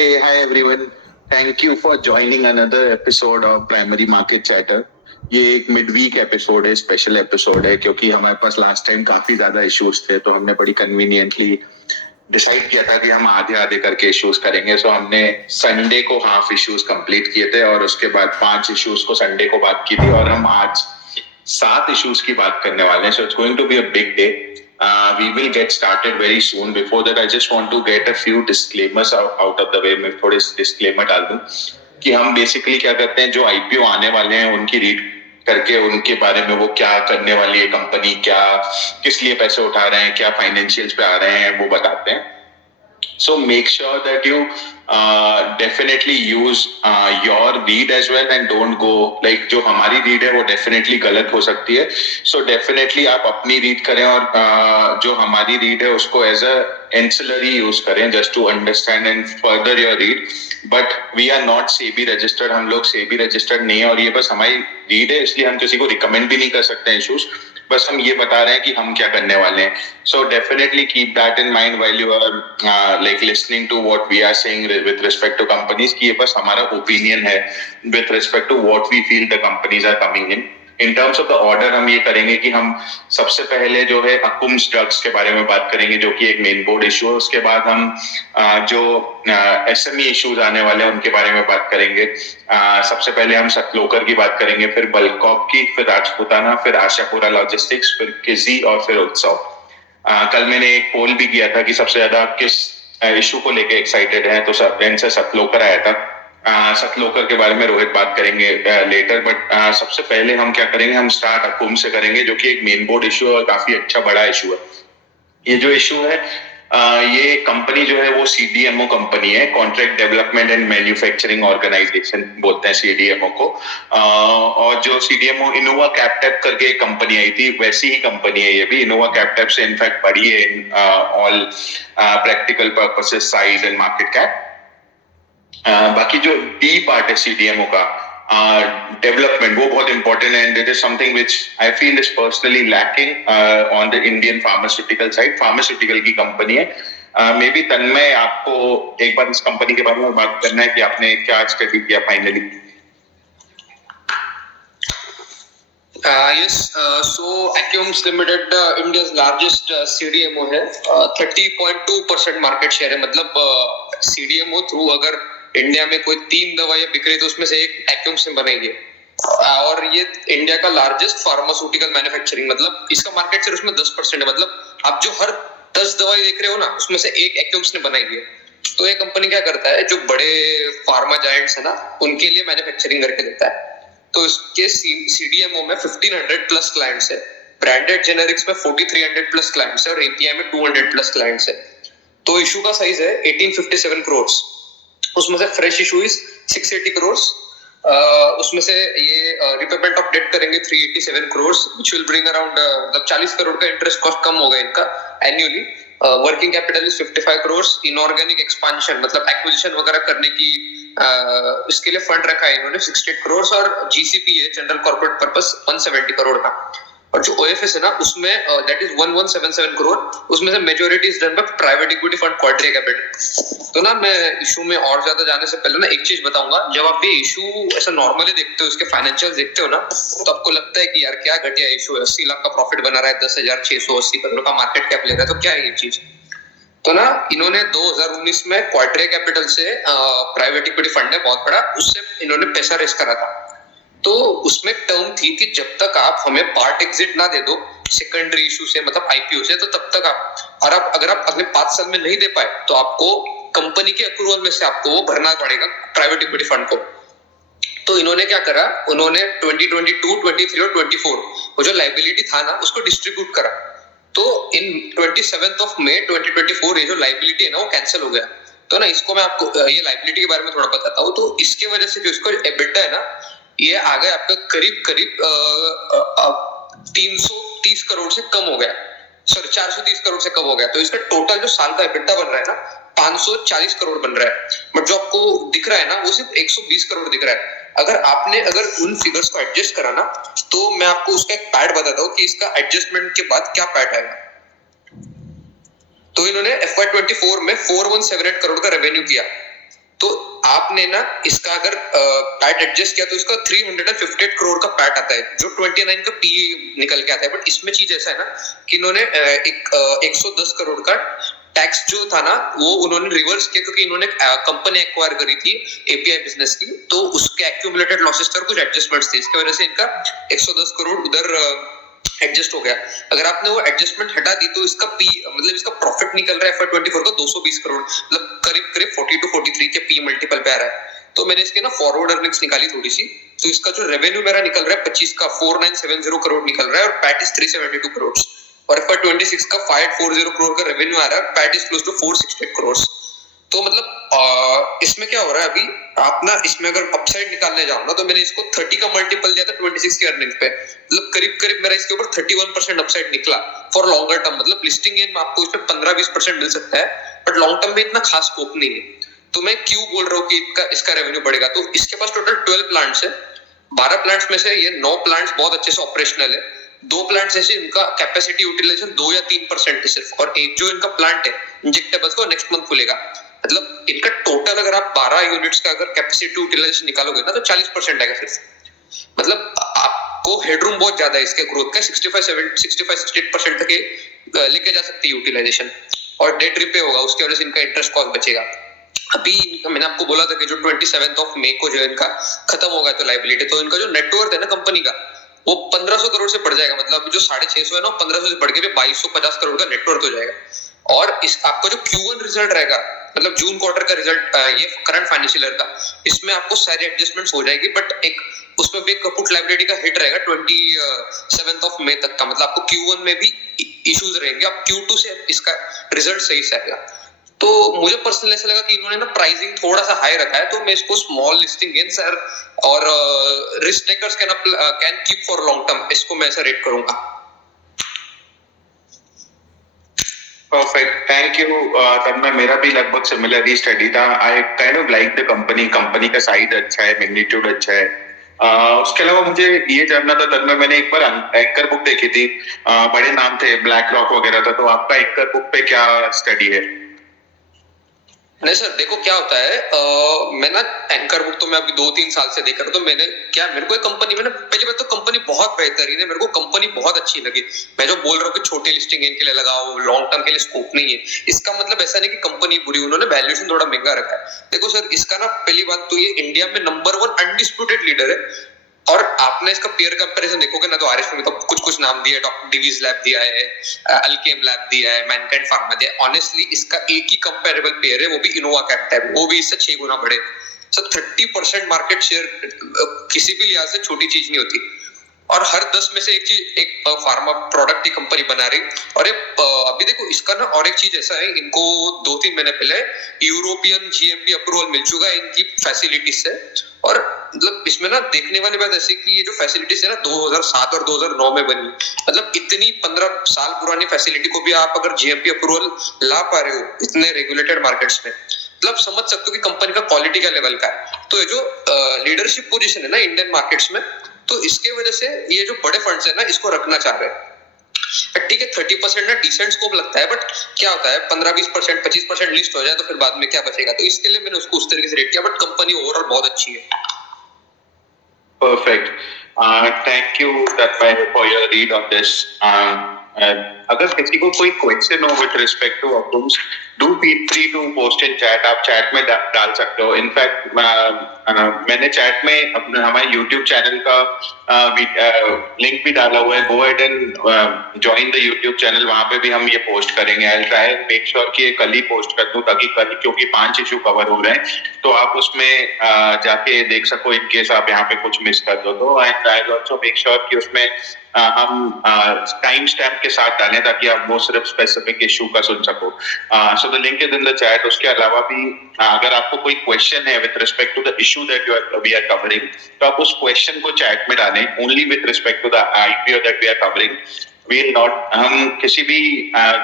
Hey, hi everyone. Thank you for joining another episode of Primary Market Chatter. ये एक mid week episode है, special episode है क्योंकि हमारे पास लास्ट टाइम काफी ज्यादा इश्यूज थे, तो हमने बड़ी कन्वीनियंटली डिसाइड किया था कि हम आधे आधे करके इश्यूज करेंगे. सो हमने संडे को हाफ इश्यूज कंप्लीट किए थे और उसके बाद 5 इश्यूज को संडे को बात की थी और हम आज 7 इश्यूज की बात करने वाले हैं. So it's going to be a big day. We will get started very soon. Before that, I just want to get a few disclaimers out of the way. मैं थोड़े disclaimer डाल दूं कि हम बेसिकली क्या करते हैं, जो IPO आने वाले हैं उनकी रीड करके उनके बारे में, वो क्या करने वाली है कंपनी, क्या किस लिए पैसे उठा रहे हैं, क्या फाइनेंशियल्स पे आ रहे हैं, वो बताते हैं. So make sure that you definitely use your read as well and don't go like जो हमारी read है वो definitely गलत हो सकती है. So definitely आप अपनी read करें और जो हमारी read है उसको as a ancillary use करें just to understand and further your read. But we are not SEBI registered. हम लोग SEBI registered नहीं है और ये बस हमारी read है, इसलिए हम किसी को recommend भी नहीं कर सकते हैं issues. बस हम ये बता रहे हैं कि हम क्या करने वाले हैं. So definitely keep that in mind while you are like listening to what we are saying with respect to companies. कि ये बस हमारा opinion है with respect to what we feel the companies are coming in. In terms of the order हम ये करेंगे कि हम सबसे पहले जो है अकुम्स ड्रग्स के बारे में बात करेंगे जो कि एक मेन बोर्ड इशू है. उसके बाद हम जो SME इश्यूज आने वाले हैं उनके बारे में बात करेंगे. सबसे पहले हम सतलोकर की बात करेंगे, फिर बल्कॉप की, फिर राजपूताना, फिर आशापुरा लॉजिस्टिक्स, फिर किजी और फिर उत्सव. कल मैंने एक पोल भी किया था कि सबसे ज्यादा किस इशू को लेके एक्साइटेड है, तो से सतलोकर आया था. सतलोकर के बारे में रोहित बात करेंगे लेटर. बट सबसे पहले हम क्या करेंगे, हम स्टार्ट अकुम से करेंगे जो कि एक मेन बोर्ड इशू है और काफी अच्छा बड़ा इशू है. ये जो इशू है, ये कंपनी जो है वो CDMO कंपनी है, contract development and manufacturing organisation बोलते हैं CDMO को. और जो CDMO इनोवा कैप्टेप करके एक कंपनी आई थी, वैसी ही कंपनी है ये भी. इनोवा कैप्टेप से इनफैक्ट बड़ी है in all practical purposes, size and market cap. बाकी जो डी पार्ट है CDMO का डेवलपमेंट, वो बहुत इंपॉर्टेंट है. And it is something which I feel is personally lacking on the Indian pharmaceutical side. Pharmaceutical की कंपनी है. मे बी तन्मय आपको एक बार इस कंपनी के बारे में बात करना है कि आपने क्या स्टडी किया finally. Yes, so Acumes Limited India's largest CDMO है. 30.2% मार्केट शेयर है. मतलब CDMO थ्रू अगर इंडिया में कोई 3 दवाइयां बिक रही तो उसमें से एक Acumes ने बनाई है. और ये इंडिया का लार्जेस्ट फार्मास्यूटिकल मैन्युफैक्चरिंग, मतलब इसका मार्केट शेयर उसमें 10% है. मतलब आप जो हर 10 दवाई देख रहे हो ना, उसमें से एक Acumes ने बनाई है. तो ये कंपनी क्या करता है, जो बड़े फार्मा जायंट्स है ना, उनके लिए मैन्युफैक्चरिंग करके देता है. तो इसके CDMO में 1500 प्लस क्लाइंट्स है, ब्रांडेड जेनेरिक्स में 4300 प्लस क्लाइंट्स है और API में 200 प्लस क्लाइंट्स है. तो इशू का साइज है 1857 करोड़. उसमें से फ्रेश इशू इज 680 करोड़. उसमें से ये रिपेमेंट ऑफ डेट करेंगे 387 crore, which will bring around मतलब 40 करोड़ का इंटरेस्ट कॉस्ट कम होगा इनका annually. Working capital is 55 crore. Inorganic expansion मतलब एक्विजिशन वगैरह करने की इसके लिए फंड रखा है इन्होंने 68 करोड़. और GCP है, जनरल कॉर्पोरेट पर्पस, 170 करोड़ का. और जो OFS है ना, उसमें दैट इज 1177 करोड़. उसमें से majority is done by private equity fund Quadria Capital. तो ना मैं इशू में और ज्यादा जाने से पहले ना एक चीज बताऊंगा. जब आप ये इशू ऐसा नॉर्मली देखते हो, इसके फाइनेंशियल देखते हो ना, तो आपको लगता है कि यार क्या घटिया इशू है, 80 लाख का प्रॉफिट बना रहा है, 10,680 करोड़ का मार्केट कैप ले रहा है, तो क्या है ये चीज. तो ना इन्होंने 2019 में क्वाड्रिया कैपिटल से प्राइवेट इक्विटी फंड है बहुत बड़ा, उससे इन्होंने पैसा रेस करा था. तो उसमें टर्म थी कि जब तक आप हमें पार्ट एग्जिट ना दे दो सेकेंडरी इशू से, मतलब IPO से, तो तब तक आप, और आप अगर आप अगले 5 साल में नहीं दे पाए तो आपको कंपनी के अक्रूवल में से आपको वो भरना पड़ेगा प्राइवेट इक्विटी फंड को. तो इन्होंने क्या करा, उन्होंने 2022, 23 और 24 वो जो लाइबिलिटी था ना, उसको डिस्ट्रीब्यूट करा. तो इन 27 मई 2024 ये जो लाइबिलिटी है ना, वो कैंसिल हो गया. तो ना इसको मैं आपको ये लाइबिलिटी के बारे में थोड़ा बताता हूँ. तो इसके वजह से जो इसको एबिटा है ना, ये आ गया आपका करीब 330 करोड़ से कम हो गया. सॉरी, 430 करोड़ से कम हो गया. तो इसका टोटल जो साल का एबिटा बन रहा है ना, 540 करोड़ बन रहा है. बट जो आपको दिख रहा है ना, वो सिर्फ 120 करोड़ दिख रहा है. अगर उन फिगर्स को एडजस्ट करा ना, तो मैं आपको उसका एक पैड बताता हूँ कि इसका एडजस्टमेंट के बाद क्या पैड आएगा. तो इन्होंने FY24 में 4178 करोड़ का रेवेन्यू किया. तो आपने ना इसका अगर पैट एडजस्ट किया तो इसका 358 करोड़ का पैट आता है, जो 29 का पी निकल के आता है। बट इसमें चीज ऐसा है ना कि इन्होंने एक 110 करोड़ का टैक्स जो था ना वो उन्होंने रिवर्स किया, क्योंकि इन्होंने कंपनी एक्वायर करी थी एपीआई बिजनेस की, तो उसके एक्यूमुलेटेड लॉसेस पर कुछ एडजस्टमेंट्स थे, इसकी वजह से इनका 110 करोड़ उधर एडजस्ट हो गया। अगर आपने वो एडजस्टमेंट हटा दी तो इसका पी मतलब इसका प्रॉफिट निकल रहा है FY24 का 220 करोड़, मतलब करीब करीब 40 to 43 के पी मल्टीपल पे आ रहा है। तो मैंने इसके ना फॉरवर्ड अर्निंग्स निकाली थोड़ी सी, तो इसका जो रेवेन्यू मेरा निकल रहा है 25 का 4970 करोड़ निकल रहा है, और पैट इज 372 करोड़, और FY26 का 540 करोड़ का रेवेन्यू आ रहा है, PAT is close to 468 crore. तो मतलब इसमें क्या हो रहा है अभी, आप ना इसमें अगर अपसाइड निकालने जाओ ना, तो मैंने इसको 30 का मल्टीपल दिया था 26 की अर्निंग पे, मतलब करीब करीब मेरा इसके ऊपर 31% अपसाइड निकला फॉर लॉन्गर टर्म। मतलब लिस्टिंग गेन में आपको इसमें 15-20% मिल सकता है, बट लॉन्ग टर्म में इतना खास स्कोप नहीं है। तो मैं क्यों बोल रहा हूँ कि इसका रेवेन्यू बढ़ेगा, तो इसके पास टोटल 12 प्लांट्स है। 12 प्लांट्स में से ये 9 प्लांट्स बहुत अच्छे से ऑपरेशनल है, 2 प्लांट्स ऐसे इनका कैपेसिटी यूटिलाइजेशन 2 या 3% है सिर्फ, और एक जो इनका प्लांट है इंजेक्टेबल्स को नेक्स्ट मंथ खुलेगा। मतलब इनका टोटल अगर आप 12 यूनिट्स का अगर कैपेसिटी यूटिलाइजेशन निकालोगे ना तो 40% आएगा सिर्फ। मतलब आपको हेडरूम बहुत ज्यादा है इसके ग्रोथ का, 65-68% तक लेके जा सकती है यूटिलाइजेशन, और डेट रिपे होगा, उसकी वजह से इनका इंटरेस्ट कॉस्ट बचेगा। अभी मैंने आपको बोला था कि जो 27 मई को जो इनका खत्म होगा तो लाइबिलिटी, तो इनका जो नेटवर्थ है ना कंपनी का वो 1500 करोड़ से बढ़ जाएगा। मतलब जो 650 है ना 1500 से बढ़ के 2250 करोड़ का नेटवर्थ हो जाएगा। और इस आपका जो Q1 रिजल्ट रहेगा, मतलब जून क्वार्टर का रिजल्ट, ये करंट फाइनेंशियल ईयर का, इसमें आपको सारी एडजस्टमेंट्स हो जाएगी, बट एक उसमें भी एक पुट लायबिलिटी का हिट रहेगा 27 मई तक का। मतलब आपको Q1 में भी इश्यूज रहेंगे, अब Q2 से इसका रिजल्ट सही से आएगा। तो मुझे पर्सनली ऐसा लगा कि इन्होंने ना प्राइसिंग थोड़ा सा हाई रखा है, तो मैं इसको स्मॉल लिस्टिंग गेन सर और risk takers can keep for long term, इसको मैं ऐसा रेट करूंगा। Perfect, thank you. तब मैं मेरा भी लगभग सिमिलर ही स्टडी था। I kind of like the company का साइज अच्छा है, मैग्नीट्यूड अच्छा है। उसके अलावा मुझे ये जानना था, तब मैंने एक बार एंकर बुक देखी थी, बड़े नाम थे, ब्लैक रॉक वगैरह था, तो आपका एंकर बुक पे क्या स्टडी है? नहीं सर, देखो क्या होता है, मैं ना एंकर बुक तो मैं अभी 2-3 साल से देख रहा हूं, तो मैंने क्या, मेरे को एक कंपनी में ना, पहली बात तो कंपनी बहुत बेहतरीन है, मेरे को कंपनी बहुत अच्छी लगी। मैं जो बोल रहा हूँ कि छोटे लिस्टिंग के लिए लगाओ, लॉन्ग टर्म के लिए स्कोप नहीं है, इसका मतलब ऐसा नहीं कि कंपनी बुरी, उन्होंने वैल्यूएशन थोड़ा महंगा रखा है। देखो सर, इसका ना पहली बात तो ये इंडिया में नंबर 1 अनडिस्प्यूटेड लीडर है, और आपने इसका पेयर कंपैरिजन देखोगे ना तो आरएस में तो कुछ नाम दिया है, डॉक्टर डिवीज लैब दिया है, अल्केम लैब दिया है, मैनकाइंड फार्मा दिया है। ऑनेस्टली इसका एक ही कंपैरेबल पेयर है, वो भी इनोवा कैप्टेब, वो भी इससे 6 गुना बड़े। सो 30% मार्केट शेयर किसी भी लिहाज से छोटी चीज नहीं होती, और हर 10 में से एक चीज, एक फार्मा प्रोडक्ट की कंपनी बना रही। और अभी देखो इसका ना और एक चीज ऐसा है, इनको 2-3 महीने पहले यूरोपियन जीएमपी अप्रूवल मिल चुका है इनकी फैसिलिटीज से। और मतलब इसमें ना देखने वाली बात ऐसी कि ये जो फैसिलिटीज है ना 2007 और 2009 में बनी, मतलब इतनी 15 साल पुरानी फैसिलिटी को भी आप अगर जीएमपी अप्रूवल ला पा रहे हो इतने रेगुलेटेड मार्केट्स में, मतलब समझ सकते हो कि कंपनी का क्वालिटी का लेवल का है। तो ये जो लीडरशिप पोजीशन है ना इंडियन मार्केट्स में, तो इसके वजह से ये जो बड़े फंड्स है ना इसको रखना चाह रहे हैं। ठीक है, 30% ना डिसेंट स्कोप लगता है, बट क्या होता है 15-20%, 25% लिस्ट हो जाए तो फिर बाद में क्या बचेगा, तो इसके लिए मैंने उसको उस तरीके से रेट किया, बट कंपनी ओवरऑल बहुत अच्छी है। Perfect, thank you for your read on this. अगर किसी को कोई क्वेश्चन हो with respect to approves, do feel free to post in chat, आप चैट में डाल सकते हो। इनफैक्ट मैंने चैट में अपने हमारे यूट्यूब चैनल का लिंक भी डाला हुआ है, गो ahead and join the YouTube channel, वहां पे भी हम ये पोस्ट करेंगे। आई ट्राई मेक श्योर कि ये कल ही पोस्ट कर दूं, ताकि कल, क्योंकि 5 इशू कवर हो रहे हैं, तो आप उसमें जाके देख सको इन केस आप यहाँ पे कुछ मिस कर दो तो। I try also make sure कि उसमें हम टाइम स्टैम्प के साथ डालें, ताकि आप वो सिर्फ स्पेसिफिक इशू का सुन सको। So the link is in the chat. उसके अलावा भी अगर आपको कोई क्वेश्चन है with respect to the issue that we are covering, तो आप उस क्वेश्चन को चैट में डालें, only with respect to the IPO that we are covering. We'll not, हम किसी भी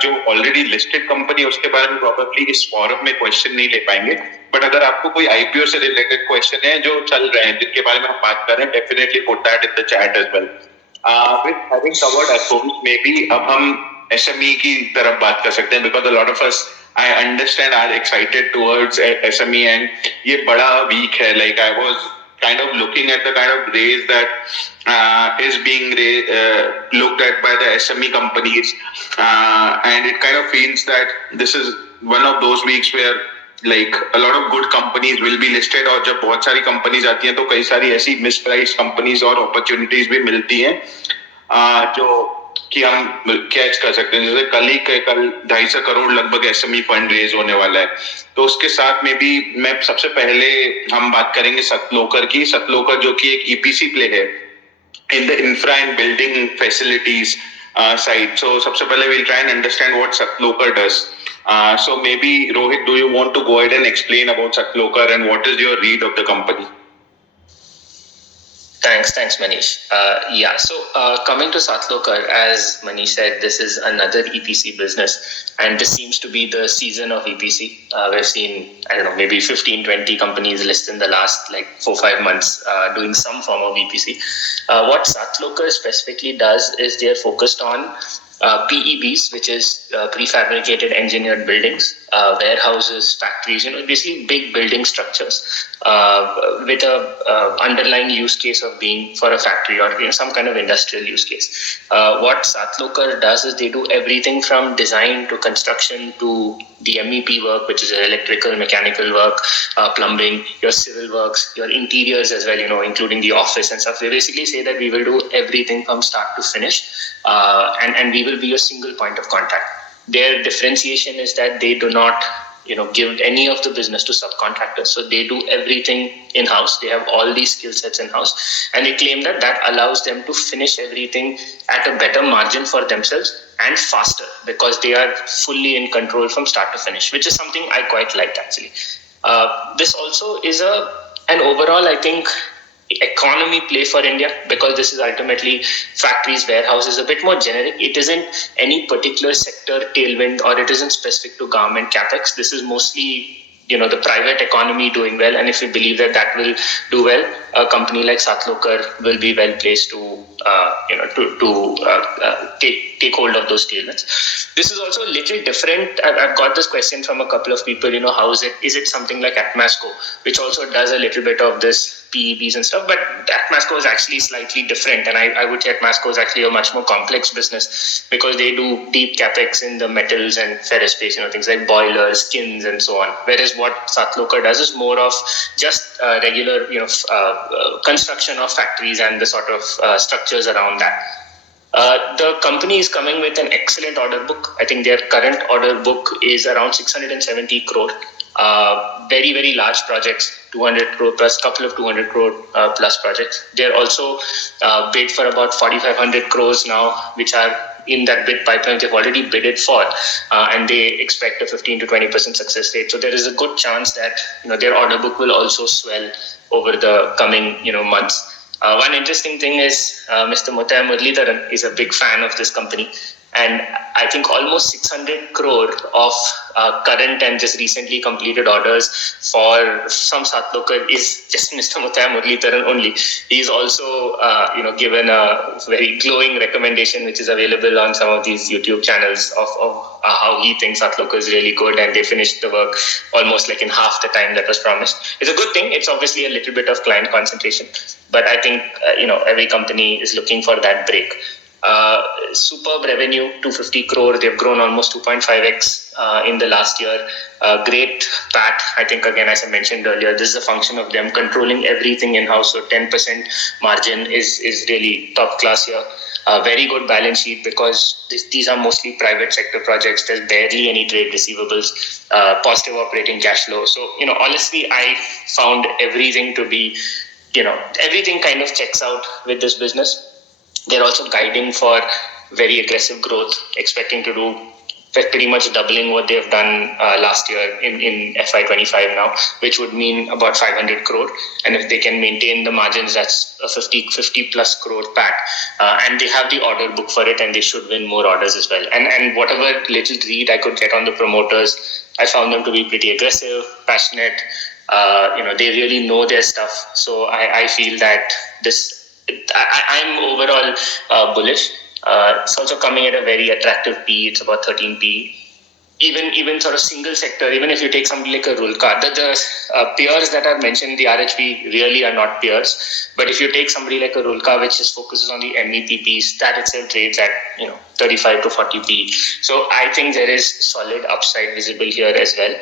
जो ऑलरेडी लिस्टेड कंपनी है उसके बारे में प्रॉबेबली इस फॉरम में क्वेश्चन नहीं ले पाएंगे, बट अगर आपको कोई आईपीओ से रिलेटेड क्वेश्चन है जो चल रहे हैं, जिनके बारे में हम बात कर रहे हैं, definitely put that in the chat as well. With having covered accounts, maybe अब हम SME की तरफ बात कर सकते हैं, because a lot of us I understand are excited towards SME and ये बड़ा weak है. Like I was kind of looking at the kind of raise that is being looked at by the SME companies, and it kind of feels that this is one of those weeks where like a lot of good companies will be listed, और जब बहुत सारी companies आती हैं तो कई सारी ऐसी mispriced companies और opportunities भी मिलती हैं जो कि हम कैच कर सकते हैं. जैसे कल 250 करोड़ लगभग एसएमई फंड रेज होने वाला है. तो उसके साथ में भी मैं सबसे पहले हम बात करेंगे सतलोकर की. सतलोकर जो कि एक ईपीसी प्ले है in the infra and building facilities side. So सबसे पहले we'll try and understand what Satlokar does. So maybe Rohit, do you want to go ahead and explain about Satlokar and what is your read of the company? Thanks, Manish. So coming to Satlokar, as Manish said, this is another EPC business, and this seems to be the season of EPC. We've seen, maybe 15-20 companies listed in the last 4-5 months doing some form of EPC. What Satlokar specifically does is they're focused on PEBs, which is prefabricated engineered buildings, warehouses, factories, basically big building structures with a underlying use case of being for a factory or some kind of industrial use case. What Satlokar does is they do everything from design to construction to the MEP work, which is electrical, mechanical work, plumbing, your civil works, your interiors as well, including the office and stuff. They basically say that we will do everything from start to finish, and we will be a single point of contact. Their differentiation is that they do not give any of the business to subcontractors. So they do everything in-house. They have all these skill sets in-house, and they claim that allows them to finish everything at a better margin for themselves and faster, because they are fully in control from start to finish, which is something I quite like actually. This also is an overall, I think, economy play for India, because this is ultimately factories, warehouses, a bit more generic. It isn't any particular sector tailwind, or it isn't specific to government capex. This is mostly the private economy doing well, and if we believe that will do well, a company like Satlokar will be well placed to take hold of those tailwinds. This is also a little different. I've got this question from a couple of people. How is it? Is it something like Atmasco, which also does a little bit of this PEBs and stuff? But Atmasco is actually slightly different, and I would say Atmasco is actually a much more complex business, because they do deep capex in the metals and ferrous space, things like boilers, skins, and so on. Whereas what Satlokar does is more of just regular, construction of factories and the sort of structures around that. The company is coming with an excellent order book. I think their current order book is around 670 crore. Very, very large projects, 200 crore plus, couple of 200 crore plus projects. They're also bid for about 4,500 crores now, which are in that bid pipeline. They've already bidded for, and they expect a 15 to 20% success rate. So there is a good chance that their order book will also swell over the coming months. One interesting thing is Mr. Muthiah Muralidharan is a big fan of this company, and I think almost 600 crore of current and just recently completed orders from Satlokar is just Mr. Muthiah Muralidharan only. He's also given a very glowing recommendation, which is available on some of these YouTube channels of how he thinks Satlokar is really good, and they finished the work almost in half the time that was promised. It's a good thing. It's obviously a little bit of client concentration, but I think every company is looking for that break. Superb revenue, 250 crore. They've grown almost 2.5x in the last year. Great PAT. I think, again, as I mentioned earlier, this is a function of them controlling everything in-house. So 10% margin is really top class here. Very good balance sheet, because these are mostly private sector projects. There's barely any trade receivables, positive operating cash flow. So, honestly, I found everything to be, everything kind of checks out with this business. They're also guiding for very aggressive growth, expecting to do pretty much doubling what they've done last year in FY25 now, which would mean about 500 crore. And if they can maintain the margins, that's a 50 plus crore PAT. And they have the order book for it, and they should win more orders as well. And whatever little read I could get on the promoters, I found them to be pretty aggressive, passionate. They really know their stuff. So I feel that I'm overall bullish. It's also coming at a very attractive PE. It's about 13 PE. even sort of single sector, even if you take somebody like a Rulka, the peers that are mentioned in the RHP really are not peers. But if you take somebody like a Rulka, which just focuses on the MEPPs, that itself trades at 35 to 40p. So I think there is solid upside visible here as well.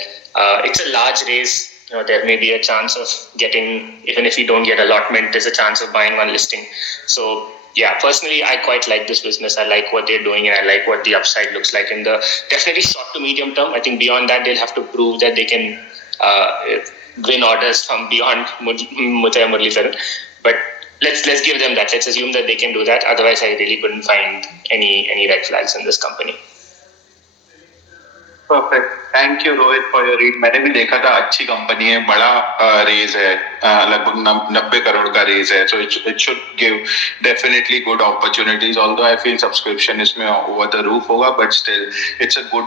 It's a large raise. There may be a chance of getting, even if you don't get allotment, there's a chance of buying one listing. So yeah, personally, I quite like this business. I like what they're doing, and I like what the upside looks like in the definitely short to medium term. I think beyond that, they'll have to prove that they can win orders from beyond Muthiah Muralidharan. But let's give them that. Let's assume that they can do that. Otherwise, I really couldn't find any red flags in this company. Perfect, thank you Rohit for your read. मैंने भी देखा था, अच्छी कंपनी है, बड़ा रेज है, लगभग 90 करोड़ का रेज है. So it should give definitely good opportunities. Although I feel subscription इसमें ओवर द रूफ होगा, but still it's a good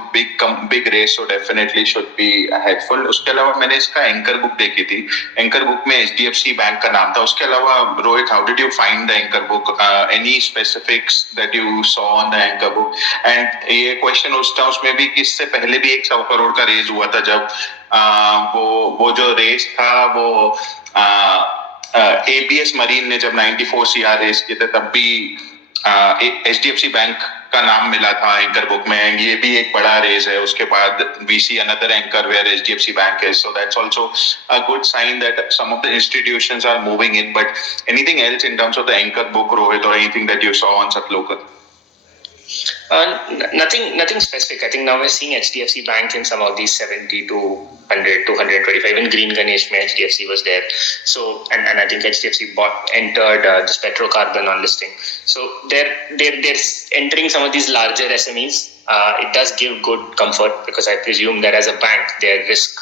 big raise, so definitely should be helpful. उसके अलावा मैंने इसका एंकर बुक देखी थी. एंकर बुक में HDFC बैंक का नाम था. उसके अलावा Rohit, how did you find the anchor book? Any specifics that you saw on the anchor book? And ये क्वेश्चन उठता है उसमें भी, किससे पहले भी 100 करोड़ का रेज हुआ था, जब वो जो रेज था वो ABS मरीन ने जब 94 CR रेज किए थे, तब भी HDFC बैंक का नाम मिला था एंकर बुक में. ये भी एक बड़ा रेज है. उसके बाद we see another anchor where HDFC Bank is, so that's also a good sign that some of the institutions are moving in. But anything else in terms of the anchor book, Rohit, or anything that you saw on Satloka? Nothing specific. I think now we're seeing HDFC Bank in some of these 70 to 100 to 125. Even Green Ganesh mein HDFC was there. So and I think HDFC entered this Petrocarbon on listing. So they're entering some of these larger SMEs. It does give good comfort, because I presume that as a bank, their risk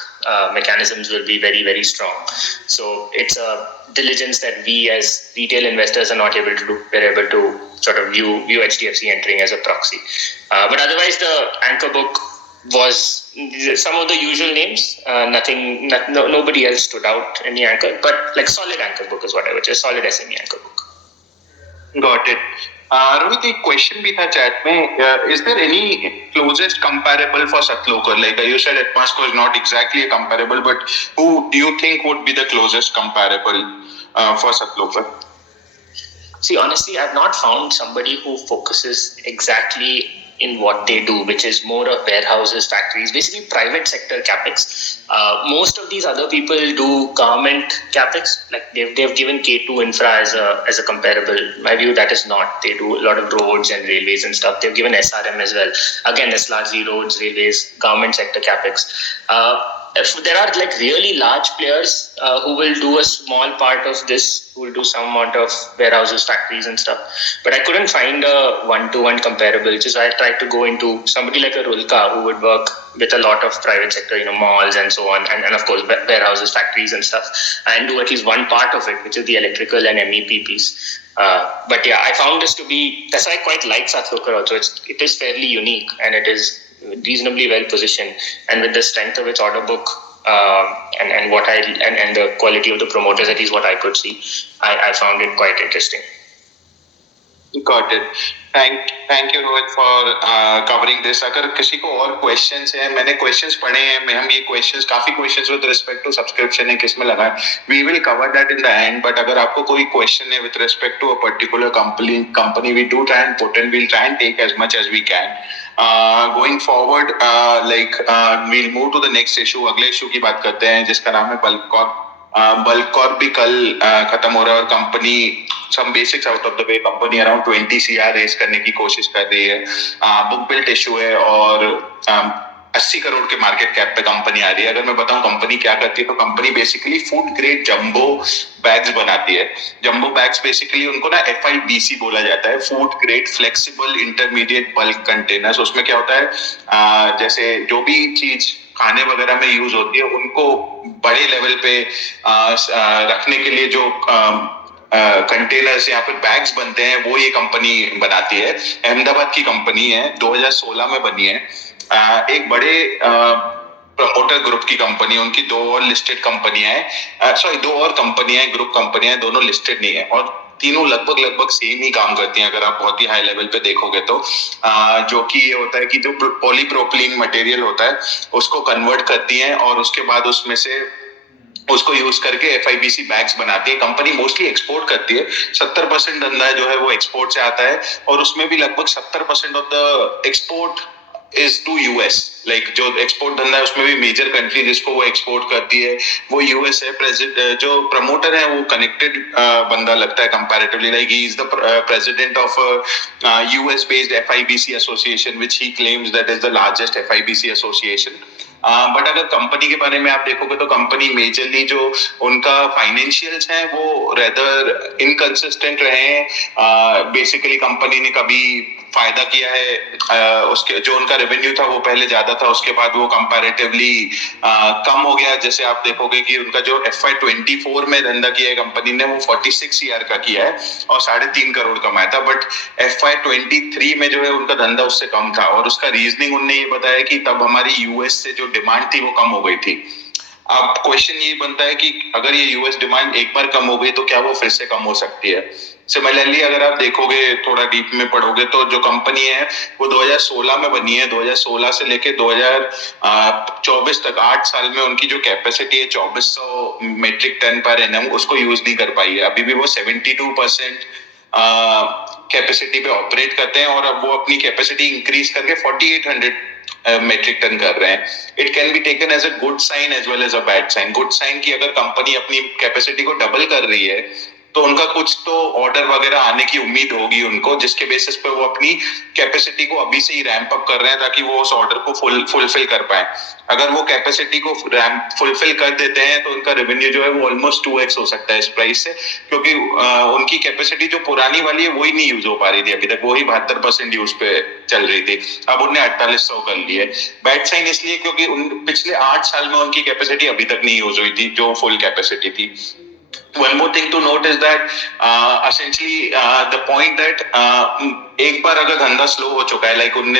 mechanisms will be very, very strong. So it's a diligence that we as retail investors are not able to do. We're able to sort of view HDFC entering as a proxy. But otherwise, the anchor book was some of the usual names. Nobody else stood out in the anchor, but like solid anchor book is what I would say. Solid SME anchor book. Got it. Rohit, एक question भी था chat में. Is there any closest comparable for Satloka? Like you said, Atmasco is not exactly a comparable, but who do you think would be the closest comparable for Satloka? See, honestly, I've not found somebody who focuses exactly in what they do, which is more of warehouses, factories, basically private sector capex. Most of these other people do government capex. Like they've given K2 Infra as a comparable. My view, that is not. They do a lot of roads and railways and stuff. They've given SRM as well. Again, that's largely roads, railways, government sector capex. If there are like really large players who will do a small part of this, who will do some amount of warehouses, factories and stuff. But I couldn't find a one-to-one comparable, which is why I tried to go into somebody like a Rulka, who would work with a lot of private sector, malls and so on, and of course warehouses, factories and stuff, and do at least one part of it, which is the electrical and MEPPs. But yeah, I found this to be, that's why I quite like Satloka also. It is fairly unique, and it is reasonably well positioned, and with the strength of its order book and what and the quality of the promoters, at least what I could see, I found it quite interesting. Got it. Thank you Rohit for covering this. अगर किसी को और questions है, मैंने questions पढ़े हैं, हम ये questions, काफी questions with respect to subscription है, किसमें लगा है, we will cover that in the end. But अगर आपको कोई question है with respect to a particular company, we do try and put in, we'll try and take as much as we can. Going forward, we'll move to the next issue. अगले issue की बात करते हैं, जिसका नाम है Bulcorp भी कल खत्म हो रहा है, और company some basics out of the way, company around 20 CR raise करने की कोशिश कर रही है. बुक बिल्ट इशू है, और 80 करोड़ के मार्केट कैप पे कंपनी आ रही है. अगर मैं बताऊं कंपनी क्या करती है, तो company basically food grade jumbo bags बनाती है. जंबो बैग्स बेसिकली उनको ना FIBC बोला जाता है, food grade flexible intermediate bulk containers. उसमें क्या होता है, जैसे जो भी चीज खाने वगैरह में यूज होती है, उनको बड़े लेवल पे रखने के लिए जो कंटेनर्स या फिर बैग्स बनते हैं, वो ये कंपनी बनाती है. अहमदाबाद की कंपनी है, 2016 में बनी है. एक बड़े प्रमोटर ग्रुप की कंपनी, उनकी दो और लिस्टेड कंपनियां हैं, दो और कंपनियां, ग्रुप कंपनियां, दोनों लिस्टेड नहीं है. और तीनों लगभग सेम ही काम करती हैं अगर आप बहुत ही हाई लेवल पे देखोगे तो, जो कि ये होता है कि जो पॉलीप्रोपिलीन मटेरियल होता है उसको कन्वर्ट करती हैं और उसके बाद उसमें से उसको यूज करके FIBC बैग्स बनाती है। कंपनी मोस्टली एक्सपोर्ट करती है, 70% धंधा जो है वो एक्सपोर्ट से आता है और उसमें भी लगभग 70% of the export is to US। Like जो एक्सपोर्ट धंधा है उसमें भी मेजर कंट्री जिसको वो एक्सपोर्ट करती है वो US है। जो प्रमोटर है वो कनेक्टेड बंदा लगता है comparatively, like he is the president of US based FIBC association which he claims that is the largest FIBC association. But अगर कंपनी के बारे में आप देखोगे तो कंपनी मेजरली जो उनका फाइनेंशियल्स हैं वो रेदर इनकंसिस्टेंट रहे हैं। बेसिकली कंपनी ने कभी फायदा किया है, उसके जो उनका रेवेन्यू था वो पहले ज्यादा था, उसके बाद वो कंपैरेटिवली कम हो गया। जैसे आप देखोगे कि उनका जो FY24 में धंधा किया है कंपनी ने वो 46 CR का किया है और 3.5 करोड़ कमाया था, बट FY23 में जो है उनका धंधा उससे कम था और उसका रीजनिंग उनने ये बताया कि तब हमारी US से जो डिमांड थी वो कम हो गई थी। अब क्वेश्चन ये बनता है कि अगर ये US डिमांड एक बार कम हो गई तो क्या वो फिर से कम हो सकती है। सिमिलरली अगर आप देखोगे थोड़ा डीप में पढ़ोगे तो जो कंपनी है वो 2016 में बनी है, 2016 से लेके 2024 तक 8 साल में उनकी जो कैपेसिटी है 2400 मेट्रिक टन पर एनम उसको यूज नहीं कर पाई है। अभी भी वो 72% कैपेसिटी पे ऑपरेट करते हैं और अब वो अपनी कैपेसिटी इंक्रीज करके 4800 मेट्रिक टन कर रहे हैं। It can be taken as a good sign as well as a bad sign. Good sign कि अगर कंपनी अपनी कैपेसिटी को डबल कर रही है तो उनका कुछ तो ऑर्डर वगैरह आने की उम्मीद होगी उनको, जिसके बेसिस पे वो अपनी कैपेसिटी को अभी से ही रैंप अप कर रहे हैं ताकि वो उस ऑर्डर को फुलफिल कर पाए। अगर वो कैपेसिटी को रैंप फुलफिल कर देते हैं तो उनका रेवेन्यू जो है वो ऑलमोस्ट 2x हो सकता है इस प्राइस से, क्योंकि उनकी कैपेसिटी जो पुरानी वाली है वही नहीं यूज हो पा रही थी अभी तक, वही 72% यूज पे चल रही थी, अब उन्हें 4800 कर ली है। बैड साइन इसलिए क्योंकि पिछले 8 साल में उनकी कैपेसिटी अभी तक नहीं यूज हुई थी जो फुल कैपेसिटी थी। One more thing to note is that essentially the point that एक बार अगर धंधा स्लो हो चुका है, like उन्होंने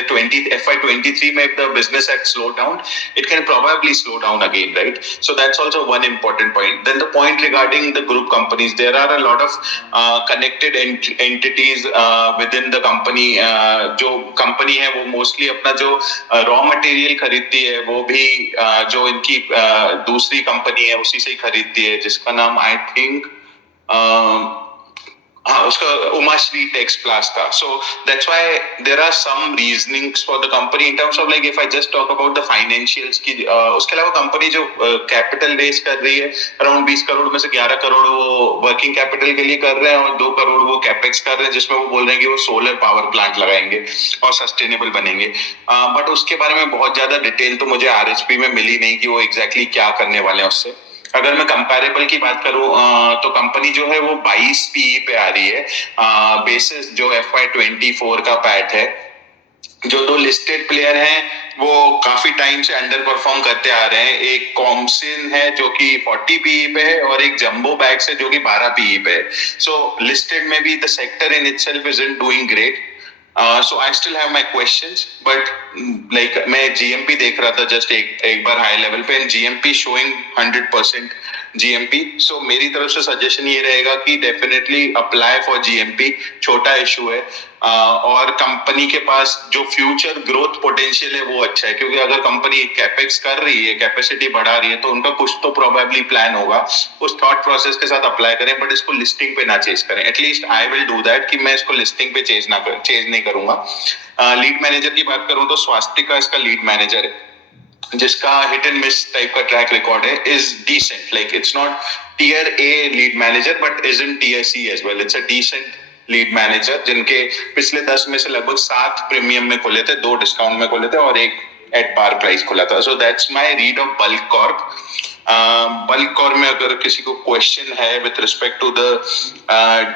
FY23 में if the business had slowed down, it can probably slow down again, right? So that's also one important point. Then the point regarding the group companies, there are a lot of connected entities within the company. जो company है वो mostly अपना जो raw material खरीदती है वो भी जो इनकी दूसरी company है उसी से ही खरीदती है, जिसका नाम I think उसका उमाश्री टेक्स प्लास था। So that's why there are some reasonings for the company in terms of like if I just talk about the financials की, उसके अलावा कंपनी जो कैपिटल रेज कर रही है अराउंड 20 करोड़ में से 11 करोड़ वो वर्किंग कैपिटल के लिए कर रहे हैं और 2 करोड़ वो कैपेक्स कर रहे हैं, जिसमें वो बोल रहे हैं कि वो सोलर पावर प्लांट लगाएंगे और सस्टेनेबल बनेंगे। बट उसके बारे में बहुत ज्यादा डिटेल तो मुझे RHP में मिली नहीं कि वो एग्जैक्टली क्या करने वाले हैं उससे। अगर मैं कंपैरेबल की बात करूं तो कंपनी जो है वो 22 PE पे आ रही है बेसिस जो FY24 का पैट है। जो 2 लिस्टेड प्लेयर हैं वो काफी टाइम से अंडर परफॉर्म करते आ रहे हैं। एक कॉम्सिन है जो कि 40 PE पे है और एक जंबो बैग्स है जो कि 12 PE पे है। सो लिस्टेड में भी the sector in itself isn't doing great. So I still have my questions, but like मैं GMP देख रहा था जस्ट एक बार हाई लेवल पे, GMP showing 100% GMP. So मेरी तरफ से सजेशन ये रहेगा कि डेफिनेटली अप्लाई फॉर GMP। छोटा इशू है और कंपनी के पास जो फ्यूचर ग्रोथ पोटेंशियल है वो अच्छा है, क्योंकि अगर कंपनी कैपेक्स कर रही है, कैपेसिटी बढ़ा रही है तो उनका कुछ तो प्रोबेबली प्लान होगा। उस थॉट प्रोसेस के साथ अप्लाई करें, बट इसको लिस्टिंग पे ना चेज करें। At least I will do that कि मैं इसको लिस्टिंग पे चेज नहीं करूंगा। लीड मैनेजर की बात करूं तो स्वास्तिका इसका लीड मैनेजर है, जिसका हिट एंड मिस टाइप का ट्रैक रिकॉर्ड है, is decent. Like it's not tier A lead manager but is in tier C as well. It's a decent lead manager जिनके पिछले 10 में से लगभग 7 प्रीमियम में खुले थे, 2 डिस्काउंट में खुले थे और एक एट पार प्राइस खुला था। So that's my read of bulk corp. Bulk corp में अगर किसी को क्वेश्चन है with respect to the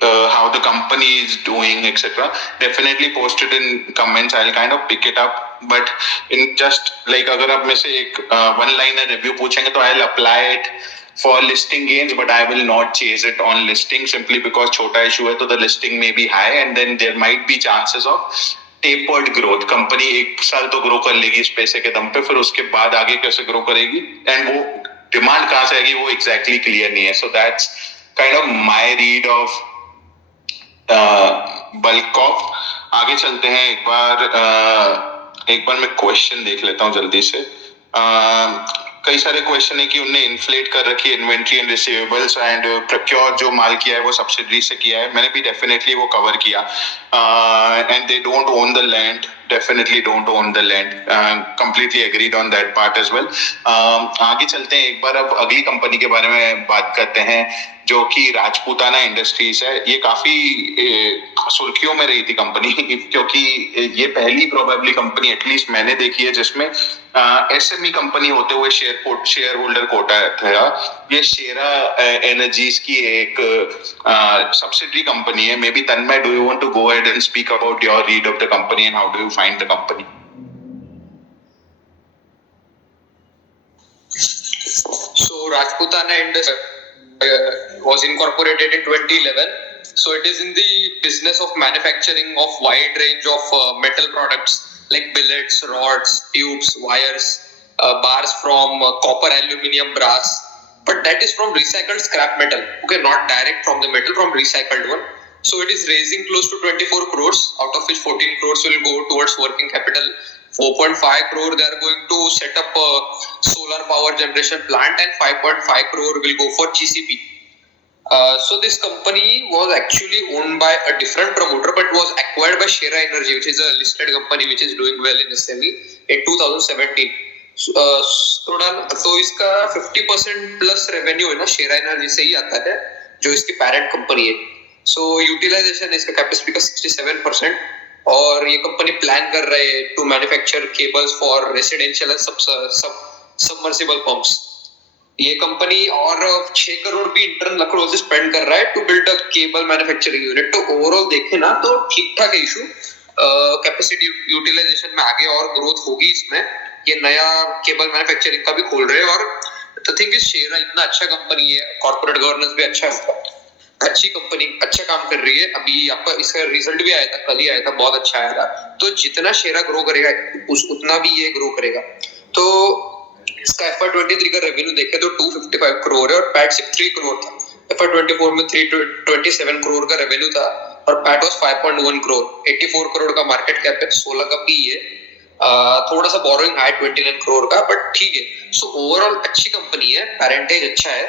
how the company is doing etc, definitely post it in comments. I'll kind of pick it up, but in just like अगर आप में से एक one liner review पूछेंगे तो I'll apply it for listing gains, but I will not chase it on listing simply because छोटा issue है तो the listing may be high and then there might be chances of tapered growth. Company 1 साल तो ग्रो कर लेगी इस पैसे के दम पे, फिर उसके बाद आगे कैसे ग्रो करेगी एंड वो डिमांड कहाँ से आएगी वो एग्जैक्टली क्लियर नहीं है। So that's kind of my read of bulk of. आगे चलते हैं, एक बार मैं क्वेश्चन देख लेता हूँ जल्दी से। कई सारे क्वेश्चन है कि उनने इन्फ्लेट कर रखी है inventory and receivables and procure जो माल किया है वो सब्सिडरी से किया है। मैंने भी डेफिनेटली वो कवर किया। And they don't own the land, definitely don't own the land, completely agreed on that part as well. आगे चलते हैं, एक बार अब अगली कंपनी के बारे में बात करते हैं जो कि राजपूताना इंडस्ट्रीज है। ये काफी सुर्खियों में रही थी कंपनी क्योंकि ये पहली प्रोबेबली कंपनी एटलीस्ट मैंने देखी है जिसमें एसएमई कंपनी होते हुए शेयर होल्डर कोटा था। ये शेरा एनर्जीज की एक सब्सिडरी कंपनी है। Maybe Tanmay, do you want to go ahead and speak about your read of the company and how do you find the company? So Rajputana Industries was incorporated in 2011. So it is in the business of manufacturing of wide range of metal products like billets, rods, tubes, wires, bars from copper, aluminium, brass. But that is from recycled scrap metal. Okay, not direct from the metal, from recycled one. So it is raising close to 24 crores, out of which 14 crores will go towards working capital. 4.5 crore they are going to set up a solar power generation plant, and 5.5 crore will go for GCP. So this company was actually owned by a different promoter but was acquired by Shera Energy, which is a listed company which is doing well in SME in 2017. तो इसका 50% plus revenue है ना शेरा एनर्जी से ही आता है जो इसकी parent company है। सो यूटिलाइजेशन इसका कैपेसिटी का 67%, और ये कंपनी प्लान कर रहे हैं to manufacture cables for residential and submersible pumps. ये कंपनी और 6 करोड़ भी इंटरनल अक्रॉस स्पेंड कर रहा है to build a cable manufacturing unit. तो ओवरऑल देखे ना तो ठीक ठाक है इशू। कैपेसिटी यूटिलाइजेशन में आगे और ग्रोथ होगी इसमें। ये नया केबल मैन्युफैक्चरिंग का भी खोल रहे हैं। और द थिंग इज शेरा इतना अच्छा कंपनी है, कॉर्पोरेट गवर्नेंस भी अच्छा है, अच्छी कंपनी अच्छा काम कर रही है। अभी आपका इसका रिजल्ट भी आया था, कल ही आया था, बहुत अच्छा आया था। तो जितना शेरा ग्रो करेगा उतना भी ये ग्रो करेगा। तो इसका FY23 का रेवेन्यू देखे तो 255 करोड़ है और पैट 3 करोड़ था। FY24 में 327 करोड़ का रेवेन्यू था और पैट वाज 5.1 करोड़। 84 करोड़ का मार्केट कैप है, 16 का पी है। थोड़ा सा बोरोइंग है 29 करोड़ का, बट ठीक है। सो ओवरऑल अच्छी कंपनी है, पेरेंटेज अच्छा है,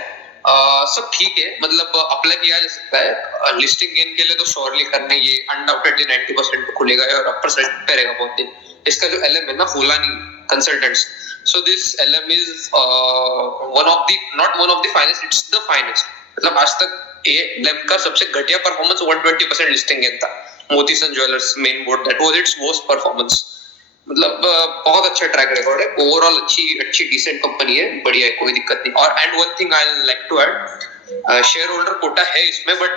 सब ठीक है। मतलब अप्लाई किया जा सकता है लिस्टिंग गेन के लिए, तो श्योरली करने ये अनडाउटेडली 90% पे खुलेगा और अपर साइड पे रहेगा बहुत दिन। इसका जो LM है ना, Holani consultants, so this LM is not one of the finest, it's the finest। मतलब आज तक ये LM का सबसे घटिया परफॉर्मेंस 120% लिस्टिंग गेन था। Motisons Jewellers main board, that was its worst performance. मतलब बहुत अच्छा ट्रैक रिकॉर्ड है। ओवरऑल अच्छी डिसेंट कंपनी है, बढ़िया है, कोई दिक्कत नहीं। और and one thing I like to add, shareholder quota है इसमें, बट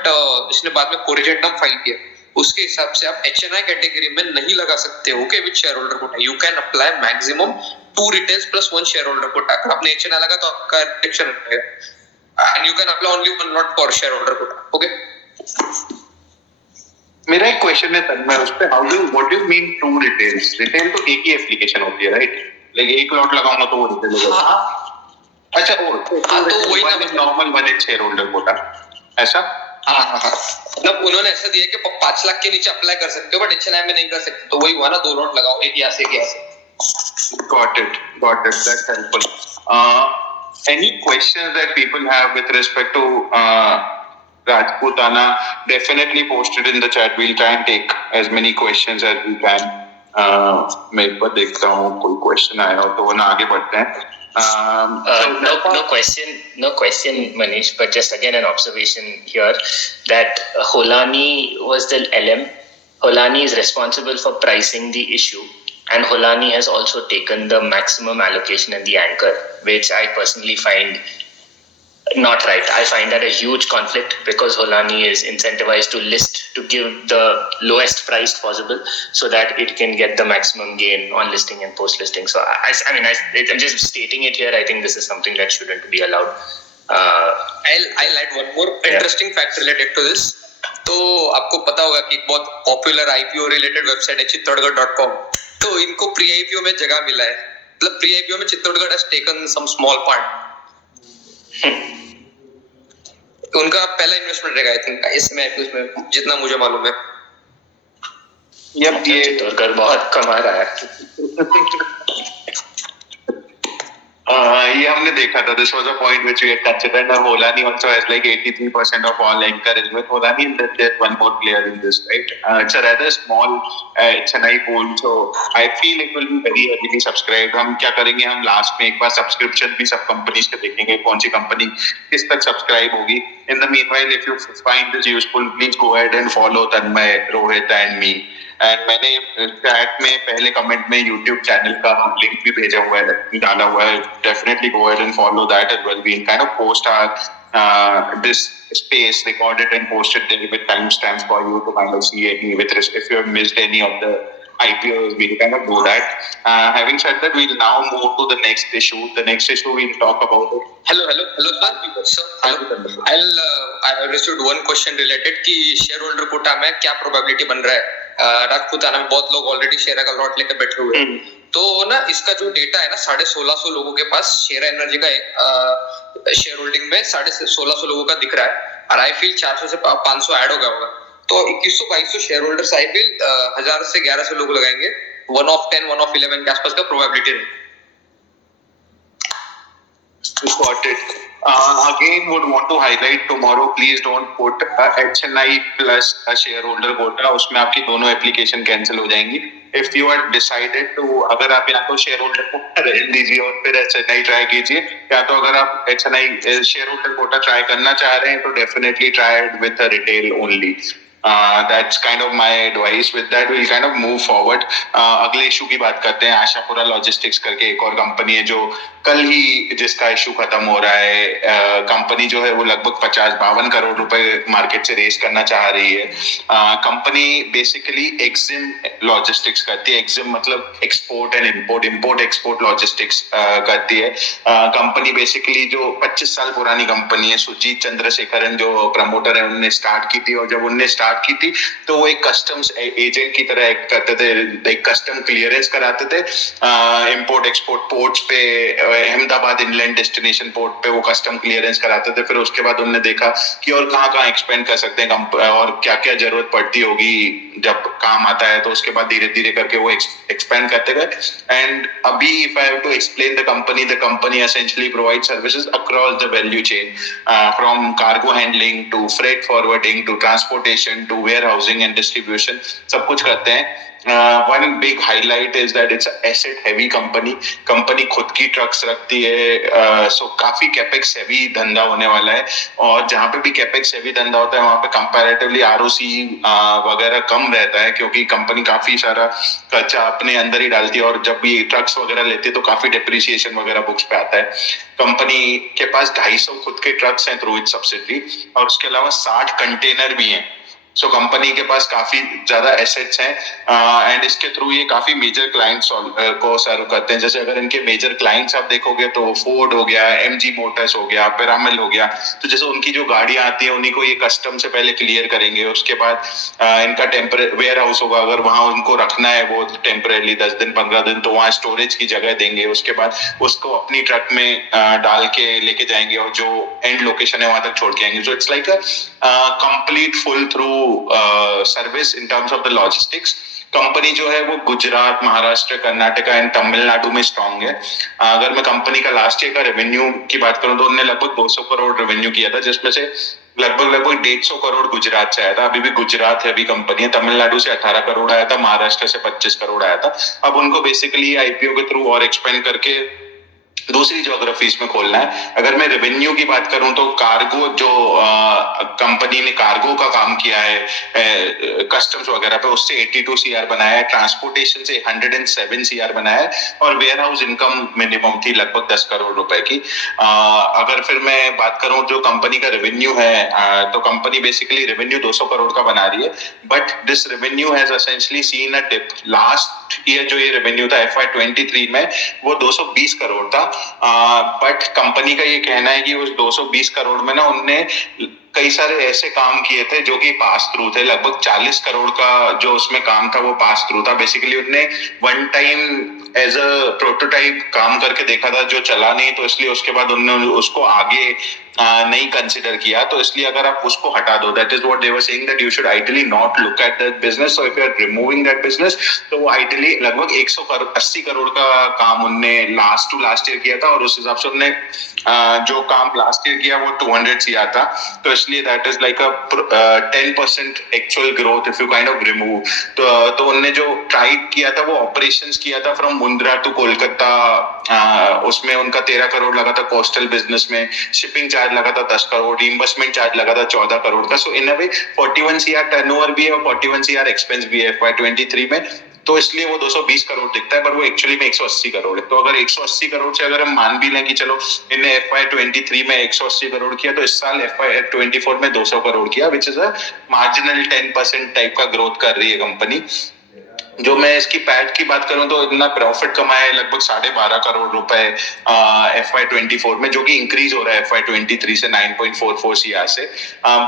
इसने बाद में कोरिजेंडम फाइल किया, उसके हिसाब से आप HNI कैटेगरी में नहीं लगा सकते हो with shareholder quota. You can apply maximum 2 retails plus 1 shareholder quota. अगर आपने HNI लगा तो आपका रिजेक्शन रहेगा, and you can apply only 1 lot for shareholder quota. Okay, मेरा एक क्वेश्चन है तन्मय उस पे, what do you mean 2 retails? Retail तो एक ही एप्लीकेशन होती है, राइट? लाइक एक लॉट लगाऊंगा तो वो रिटेल होगा। अच्छा, तो वही ना, नॉर्मल 1 शेयर होल्डर कोटा ऐसा। हाँ। मतलब उन्होंने ऐसा दिया कि 5 लाख के नीचे अप्लाई कर सकते हो, बट HNI में नहीं कर सकते। तो वही हुआ ना, 2 लॉट लगाओ, एक यहाँ से एक यहाँ से। Got it. That's helpful. Any questions that people have with respect to Rajputana? Definitely post it in the chat. We'll try and take as many questions as we can. मैं एक बार देखता हूँ कोई क्वेश्चन आया हो तो वो ना आगे बढ़ते हैं। No question, Manish, but just again an observation here that Holani was the LM. Holani is responsible for pricing the issue, and Holani has also taken the maximum allocation in the anchor, which I personally find not right. I find that a huge conflict because Holani is incentivized to list to give the lowest price possible so that it can get the maximum gain on listing and post listing. So I'm just stating it here. I think this is something that shouldn't be allowed. I'll add one more interesting fact related to this. तो आपको पता होगा कि बहुत popular IPO related website है चित्तौड़गढ़.com। तो इनको प्री IPO में जगह मिला है। मतलब प्री IPO में Chittorgarh has taken some small part। उनका पहला इन्वेस्टमेंट रहेगा आई थिंक इसमें उसमें, जितना मुझे मालूम है। ये चित्तौड़गढ़ बहुत कमा रहा है। ये हमने देखा था. This was a point which we had considered. Now Holani also has like 83% of all anchor is with Holani, and then there's one more player in this, right? It's a rather small HNI pool, so I feel it will be very heavily subscribed. हम क्या करेंगे, हम लास्ट में एक बार सब्सक्रिप्शन भी सब कंपनीज के देखेंगे, कौन सी कंपनी किस तक सब्सक्राइब होगी. In the meanwhile, if you find this useful, please go ahead and follow Tanmay, Rohit and me. And मैंने चैट में पहले कमेंट में यूट्यूब चैनल का लिंक भी भेजा हुआ है, डाला हुआ है. Definitely go ahead and follow that as well. We kind of post our this space, record it and post it there with timestamps for you to kind of see any with if you have missed any of the IPOs, we'll kind of do that. Having said that, we'll now move to the next issue. The next issue we'll talk about it. Hello sir. I have received one question related कि share holder Kota में क्या प्रोबेबिलिटी बन रहा है. राजपूताना में बहुत लोग already share का लॉट लेकर बैठे हुए हैं. तो ना इसका जो डेटा है ना, 1650 लोगों के पास शेयर एनर्जी का शेयर होल्डिंग में 1650 लोगों का दिख रहा है, और आई फील 400 से 500 ऐड हो गया होगा. तो 2100-2200 शेयर होल्डर्स आई फील 1000 से 1100 लोग लगाएंगे. 1 of 10, 1 of 11 के आसपास का प्रोबेबिलिटी है. Got it. Again, would want to highlight tomorrow, please don't put HNI plus a shareholder quota. उसमें आपकी दोनों एप्लीकेशन कैंसिल हो जाएंगी. If you are decided to, अगर आप या तो शेयरहोल्डर कोटा रहने दीजिए और फिर HNI ट्राई कीजिए, या तो अगर आप HNI शेयरहोल्डर कोटा ट्राई करना चाह रहे हैं तो definitely try it with a retail only. That's kind of my advice. With that, we'll kind of move forward. अगले इशू की बात करते हैं. आशापुरा लॉजिस्टिक्स करके एक और कंपनी है जो कल ही जिसका इशू खत्म हो रहा है. कंपनी जो है वो लगभग 50-52 करोड़ रुपए मार्केट से रेस करना चाह रही है. कंपनी बेसिकली एक्सिम लॉजिस्टिक्स करती है. एक्सिम मतलब export and import export logistics करती है. कंपनी बेसिकली जो 25 साल पुरानी कंपनी है, सुजीत चंद्रशेखरन जो प्रमोटर है उनने स्टार्ट की थी, और जब उनने स्टार्ट की थी तो वो एक कस्टम्स एजेंट की तरह एक्ट करते थे. एक कस्टम क्लियरेंस कराते थे इंपोर्ट एक्सपोर्ट पोर्ट्स पे. अहमदाबाद इनलैंड डेस्टिनेशन पोर्ट पे वो कस्टम क्लियरेंस कराते थे. फिर उसके बाद उन्होंने देखा कि और कहाँ एक्सपेंड कर सकते हैं और क्या क्या जरूरत पड़ती होगी जब काम आता है, तो उसके बाद धीरे धीरे करके वो एक्सपेंड करते गए. एंड अभी if I have to explain the company essentially provide services across the value chain, from cargo handling to freight forwarding to transportation to warehousing and distribution, सब कुछ करते हैं. One big highlight is that it's an asset heavy company. Company खुद की ट्रक्स रखती है, सो काफी capex heavy धंधा होने वाला है. और जहाँ पे भी कैपेक्स हेवी धंधा होता है वहाँ पे कंपैरेटिवली ROC वगैरह कम रहता है, क्योंकि कंपनी काफी सारा खर्चा अपने अंदर ही डालती है, और जब भी ट्रक्स वगैरह लेती है तो काफी डिप्रिसिएशन वगैरह बुक्स पे आता है. कंपनी के पास 250 खुद के ट्रक्स हैं थ्रू इट्स सब्सिडरी, और उसके अलावा 60 कंटेनर भी हैं. सो कंपनी के पास काफी ज्यादा एसेट्स हैं, एंड इसके थ्रू ये काफी मेजर क्लाइंट्स को सर्व करते हैं. जैसे अगर इनके मेजर क्लाइंट्स आप देखोगे तो फोर्ड हो गया, MG मोटर्स हो गया, पिरामिल हो गया. तो जैसे उनकी जो गाड़ियां आती हैं उन्हीं को ये कस्टम से पहले क्लियर करेंगे. उसके बाद इनका टेम्परेरी वेयर हाउस होगा, अगर वहां उनको रखना है वो टेम्परेरी 10 दिन 15 दिन, तो वहां स्टोरेज की जगह देंगे. उसके बाद उसको अपनी ट्रक में डाल के लेके जाएंगे और जो एंड लोकेशन है वहां तक छोड़ के आएंगे. So it's like a complete full through service in terms of the logistics. Company जो है वो गुजरात, महाराष्ट्र, कर्नाटका एंड तमिलनाडु में स्ट्रॉन्ग है. अगर मैं कंपनी का लास्ट ईयर का रेवेन्यू की बात करूं तो उन्होंने लगभग 200 करोड़ रेवेन्यू किया था, जिसमें से लगभग 150 करोड़ गुजरात से आया था. अभी भी गुजरात है, अभी कंपनी है. तमिलनाडु से 18 करोड़ आया था, महाराष्ट्र से 25 करोड़ आया था. अब उनको बेसिकली IPO के थ्रू और एक्सपेंड करके दूसरी ज्योग्राफीज में खोलना है. अगर मैं रेवेन्यू की बात करूं तो कार्गो जो कंपनी ने कार्गो का काम किया है कस्टम्स वगैरह पे, उससे 82 CR बनाया है. ट्रांसपोर्टेशन से 107 CR बनाया है, और वेयर हाउस इनकम मिनिमम थी लगभग 10 करोड़ रुपए की. अगर फिर मैं बात करूं जो कंपनी का रेवेन्यू है, तो कंपनी बेसिकली रेवेन्यू 200 करोड़ का बना रही है, but this revenue has essentially seen a dip. Last year जो ये रेवेन्यू था FY23 में वो 220 करोड़ था. बट कंपनी का ये कहना है कि उस 220 करोड़ में ना उनने कई सारे ऐसे काम किए थे जो कि पास थ्रू थे. लगभग 40 करोड़ का जो उसमें काम था वो पास थ्रू था. बेसिकली उनने one time as a prototype काम करके देखा था जो चला नहीं, तो इसलिए उसके बाद उन्होंने उसको आगे नहीं कंसिडर किया, तो इसलिए अगर आप उसको हटा दो, that is what they were saying that you should ideally not look at that business. So if you are removing that business, तो वो आइडियली लगभग 180 करोड़ का काम उनने लास्ट ईयर किया था, और उस हिसाब से उनने जो काम लास्ट ईयर किया वो 200 CR था. तो इसलिए that is like a 10% actual growth if you kind of remove. तो उनने जो ट्राई किया था वो ऑपरेशंस किया था फ्रॉम मुंद्रा टू कोलकाता. उसमें उनका 13 करोड़ लगा था कोस्टल बिजनेस में, शिपिंग चार्ज लगा था 10 करोड़, इन्वेस्टमेंट चार्ज लगा था 14 करोड़ का. सो इन अ वे 41 CR टर्नओवर भी है और 41 CR एक्सपेंस भी है FY23 में. तो इसलिए वो 220 करोड़ दिखता है, पर वो एक्चुअली में 180 करोड़ है. तो अगर 180 करोड़ से अगर हम मान भी लें कि चलो इन्हें FY23 में 180 करोड़ किया, तो इस साल FY24 में 200 करोड़ किया, विच इज अ मार्जिनल 10% टाइप का ग्रोथ कर रही है कंपनी. जो मैं इसकी पैट की बात करूं तो इतना प्रॉफिट कमाया है लगभग 12.5 करोड़ रुपए FY24 में, जो कि इंक्रीज हो रहा है FY23 से 9.44 CR से.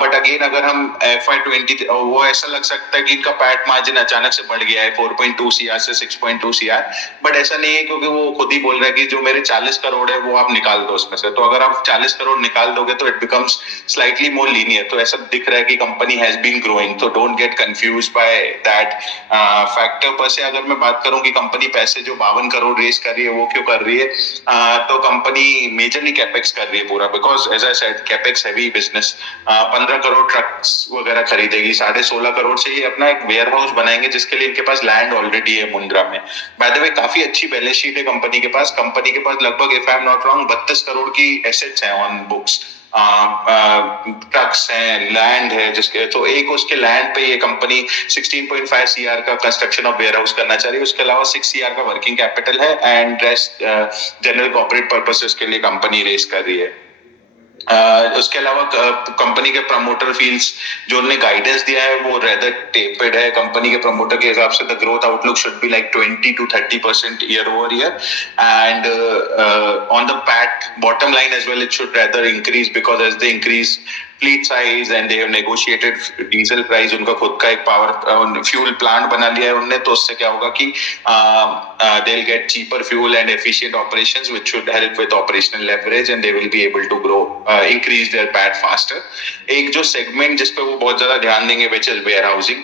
बट अगेन अगर हम FY20, वो ऐसा लग सकता है कि इनका पैट मार्जिन अचानक से बढ़ गया है 4.2 CR से 6.2 CR. बट ऐसा नहीं है, क्योंकि वो खुद ही बोल रहा है कि जो मेरे 40 करोड़ है वो आप निकाल दो उसमें से. तो अगर आप 40 करोड़ निकाल दोगे तो it becomes slightly more linear. तो ऐसा दिख रहा है कि कंपनी हैज बीन ग्रोइंग. तो don't get confuse by that factor. पर से अगर मैं बात करूं कि कंपनी पैसे जो 52 करोड़ रेस कर रही है वो क्यों कर रही है, तो कंपनी मेजरली कैपेक्स कर रही है पूरा, because as I said capex heavy business. 15 crore trucks वगैरह खरीदेगी, 16.5 करोड़ से ये अपना एक वेयर हाउस बनाएंगे, जिसके लिए इनके पास लैंड ऑलरेडी है मुंद्रा में. बाय द वे काफी अच्छी बैलेंस शीट है कंपनी के पास. कंपनी के पास लगभग, if I am not wrong, 32 करोड़ की एसेट्स हैं ऑन बुक्स. ट्रक्स हैं, लैंड है जिसके, तो एक उसके लैंड पे ये कंपनी 16.5 CR का कंस्ट्रक्शन ऑफ वेयर हाउस करना चाह रही है. उसके अलावा 6 CR का वर्किंग कैपिटल है, and rest general corporate purposes के लिए कंपनी रेस कर रही है. उसके अलावा कंपनी के प्रमोटर फील्ड्स जो उन्होंने गाइडेंस दिया है वो रेदर टेपर्ड है. कंपनी के प्रमोटर के हिसाब से the growth outlook should be like 20 to 30% year over year, and on the PAT bottom line as well, it should rather increase, because as they increase fleet size and they have negotiated diesel price, उनका खुद का एक power fuel plant बना लिया है उनने. तो उससे क्या होगा कि they'll get cheaper fuel and efficient operations, which should help with operational leverage, and they will be able to grow, increase their PAT faster. एक जो सेगमेंट जिस पे वो बहुत ज्यादा ध्यान देंगे, which is warehousing.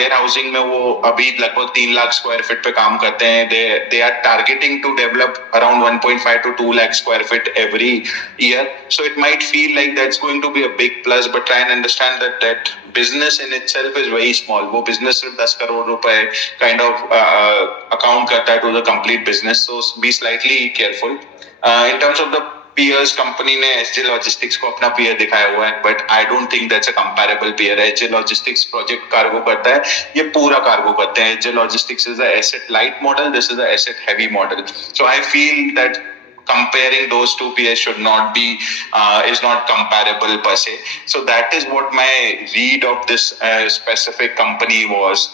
warehousing में वो अभी लगभग 3 लाख स्क्वायर फीट पे काम करते हैं. they are targeting to develop around 1.5 to 2 lakh square feet every year. So it might feel like that's going to be a big plus, but try and understand that business in itself is very small. वो business सिर्फ 10 करोड़ रुपए kind of account करता है to the complete business. So be slightly careful. In terms of the peers, company ने SJ Logistics को अपना peer दिखाया हुआ है, but I don't think that's a comparable peer. SJ Logistics project cargo करता है, ये पूरा कार्गो करते हैं. SJ Logistics is a asset light model, this is a asset heavy model. So I feel that comparing those two peers should not be is not comparable per se. So that is what my read of this specific company was.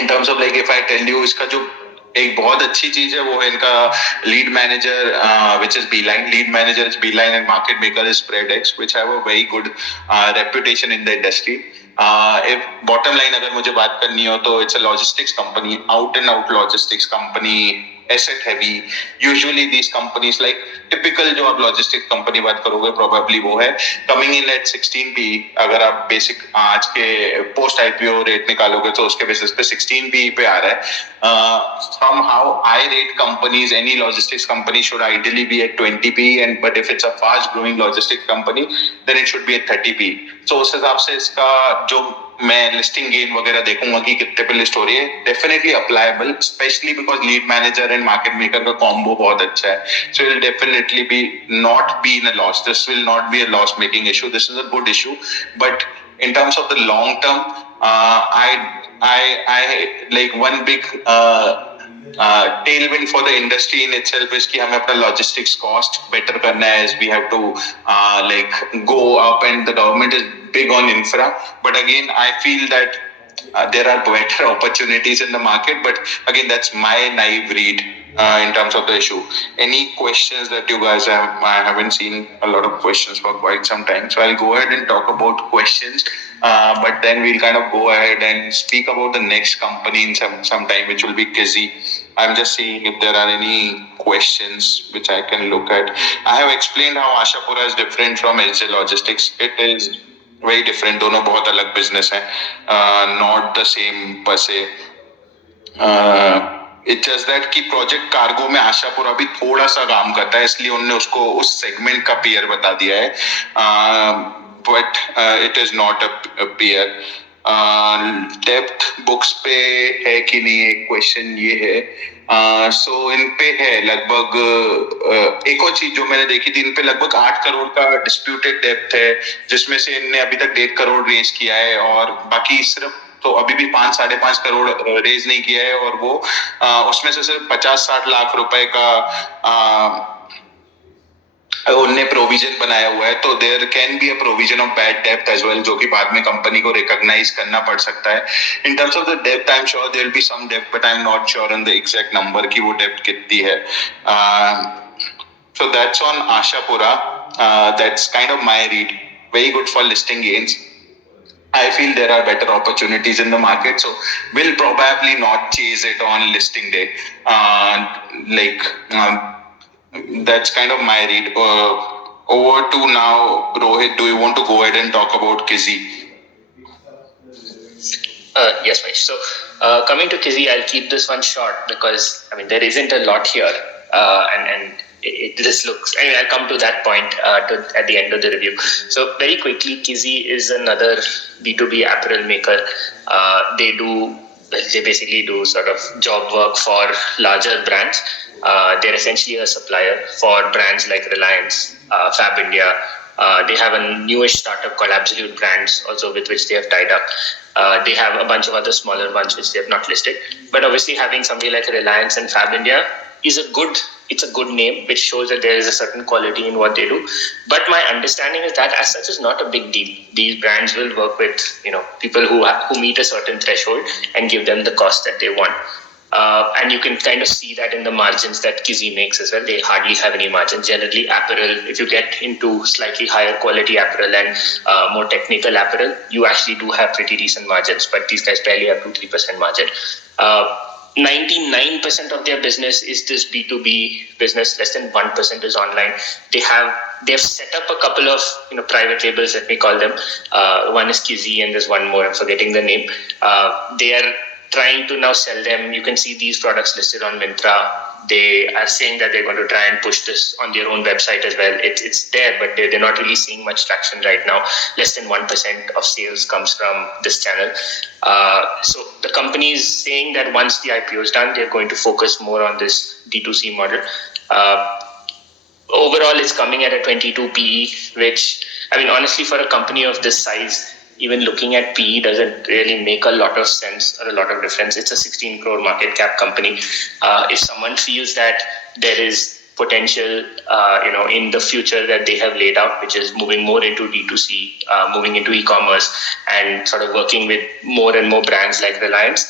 In terms of like, if I tell you, इसका जो एक बहुत अच्छी चीज है वो है इनका lead manager, which is Beeline. Lead manager is Beeline and market maker is Spreadex, which have a very good reputation in the industry. If bottom line अगर मुझे बात करनी हो तो it's a logistics company, out and out logistics company, asset heavy. Usually these companies, like typical जो आप logistics company बात करोगे probably वो है coming in at 16 PE. अगर आप basic आज के post IPO rate निकालोगे तो उसके basis पे 16 PE पे आ रहा है. Somehow I rate companies, any logistics company should ideally be at 20 PE, but if it's a fast growing logistics company then it should be at 30 PE. So उस हिसाब से इसका जो मैं लिस्टिंग गेन वगैरह देखूंगा कि कितने पे लिस्ट हो रही है, definitely applicable, especially because lead manager and market maker का कॉम्बो बहुत अच्छा है. So it definitely be not be in a loss. This will not be a loss making issue. This is a good issue, but in terms of the long term, I like one big tailwind for the industry in itself is कि हमें अपना logistics cost better करना है, as we have to like go up, and the government is big on infra. But again, I feel that there are better opportunities in the market. But again, that's my naive read in terms of the issue. Any questions that you guys have? I haven't seen a lot of questions for quite some time, so I'll go ahead and talk about questions. But then we'll kind of go ahead and speak about the next company in some time, which will be Kizzy. I'm just seeing if there are any questions which I can look at. I have explained how Ashapura is different from SJ Logistics. It is very different. दोनों बहुत अलग business हैं. Not the same per se. It's just that कि project cargo में आशापुरा भी थोड़ा सा काम करता है, इसलिए उन्होंने उसको उस सेगमेंट का पीयर बता दिया है, but it is not a peer. Depth books पे है कि नहीं, एक क्वेश्चन ये है. सो इन पे है लगभग. एक और चीज जो मैंने देखी थी, इन पे लगभग 8 करोड़ का डिस्प्यूटेड डेप्थ है, जिसमें से इनने अभी तक 1.5 करोड़ रेज किया है, और बाकी सिर्फ तो अभी भी 5-5.5 करोड़ रेज नहीं किया है, और वो उसमें से सिर्फ 50-60 लाख रुपए का उनने प्रोविजन बनाया हुआ है. तो there can be a provision of bad डेप्थ एज वेल, जो कि बाद में कंपनी को रिकॉग्नाइज करना पड़ सकता है. In terms of the depth I am sure there will be some depth, but I am not sure on the exact number की वो डेप्थ कितनी है. So that's on Ashapura. That's kind of my read. Very good for listing gains. I feel there are better opportunities in the market, so we'll probably not chase it on listing day. That's kind of my read. Over to now, Rohit. Do you want to go ahead and talk about Kizzy? Yes, Manish. So coming to Kizzy, I'll keep this one short because there isn't a lot here, and this looks. I'll come to that point at the end of the review. So very quickly, Kizzy is another B2B apparel maker. They basically do sort of job work for larger brands. They're essentially a supplier for brands like Reliance, Fab India. They have a newish startup called Absolute Brands, also with which they have tied up. They have a bunch of other smaller ones which they have not listed. But obviously, having somebody like Reliance and Fab India is a good name, which shows that there is a certain quality in what they do. But my understanding is that as such is not a big deal. These brands will work with people who meet a certain threshold and give them the cost that they want. And you can kind of see that in the margins that Kizzy makes as well. They hardly have any margins. Generally, apparel, if you get into slightly higher quality apparel and more technical apparel, you actually do have pretty decent margins. But these guys barely have 2-3% margin. 99% of their business is this B2B business. Less than 1% is online. They've set up a couple of private labels, let me call them. One is Kizzy and there's one more, I'm forgetting the name. They are trying to now sell them. You can see these products listed on Myntra. They are saying that they're going to try and push this on their own website as well. It's there, but they're not really seeing much traction right now. Less than 1% of sales comes from this channel. So the company is saying that once the IPO is done, they're going to focus more on this D2C model. Overall, it's coming at a 22 PE, which, honestly, for a company of this size, even looking at PE doesn't really make a lot of sense or a lot of difference. It's a 16 crore market cap company. If someone feels that there is potential, in the future that they have laid out, which is moving more into D2C, moving into e-commerce, and sort of working with more and more brands like Reliance,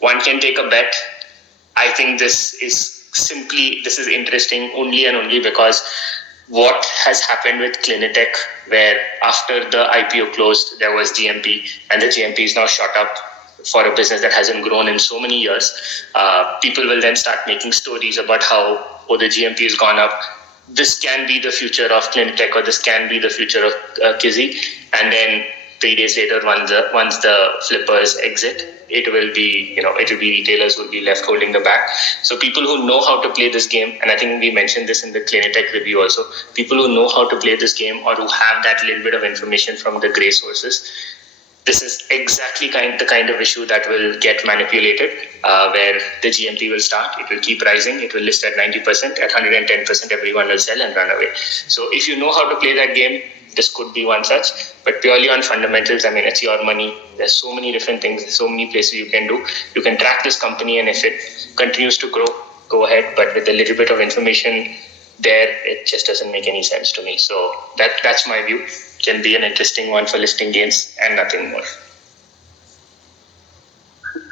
one can take a bet. I think this is interesting only and only because what has happened with Clinitech, where after the IPO closed, there was GMP, and the GMP is now shot up for a business that hasn't grown in so many years. People will then start making stories about how, the GMP has gone up. This can be the future of Clinitech, or this can be the future of Kizzy. And then 3 days later, once the flippers exit, it will be retailers who will be left holding the bag. So people who know how to play this game, and I think we mentioned this in the Clinitech review also, people who know how to play this game or who have that little bit of information from the grey sources, this is exactly the kind of issue that will get manipulated, where the GMP will start, it will keep rising, it will list at 90%, at 110% everyone will sell and run away. So if you know how to play that game, this could be one such, but purely on fundamentals, it's your money. There's so many different things, so many places you can do. You can track this company, and if it continues to grow, go ahead. But with a little bit of information there, it just doesn't make any sense to me. So that's my view. Can be an interesting one for listing gains and nothing more.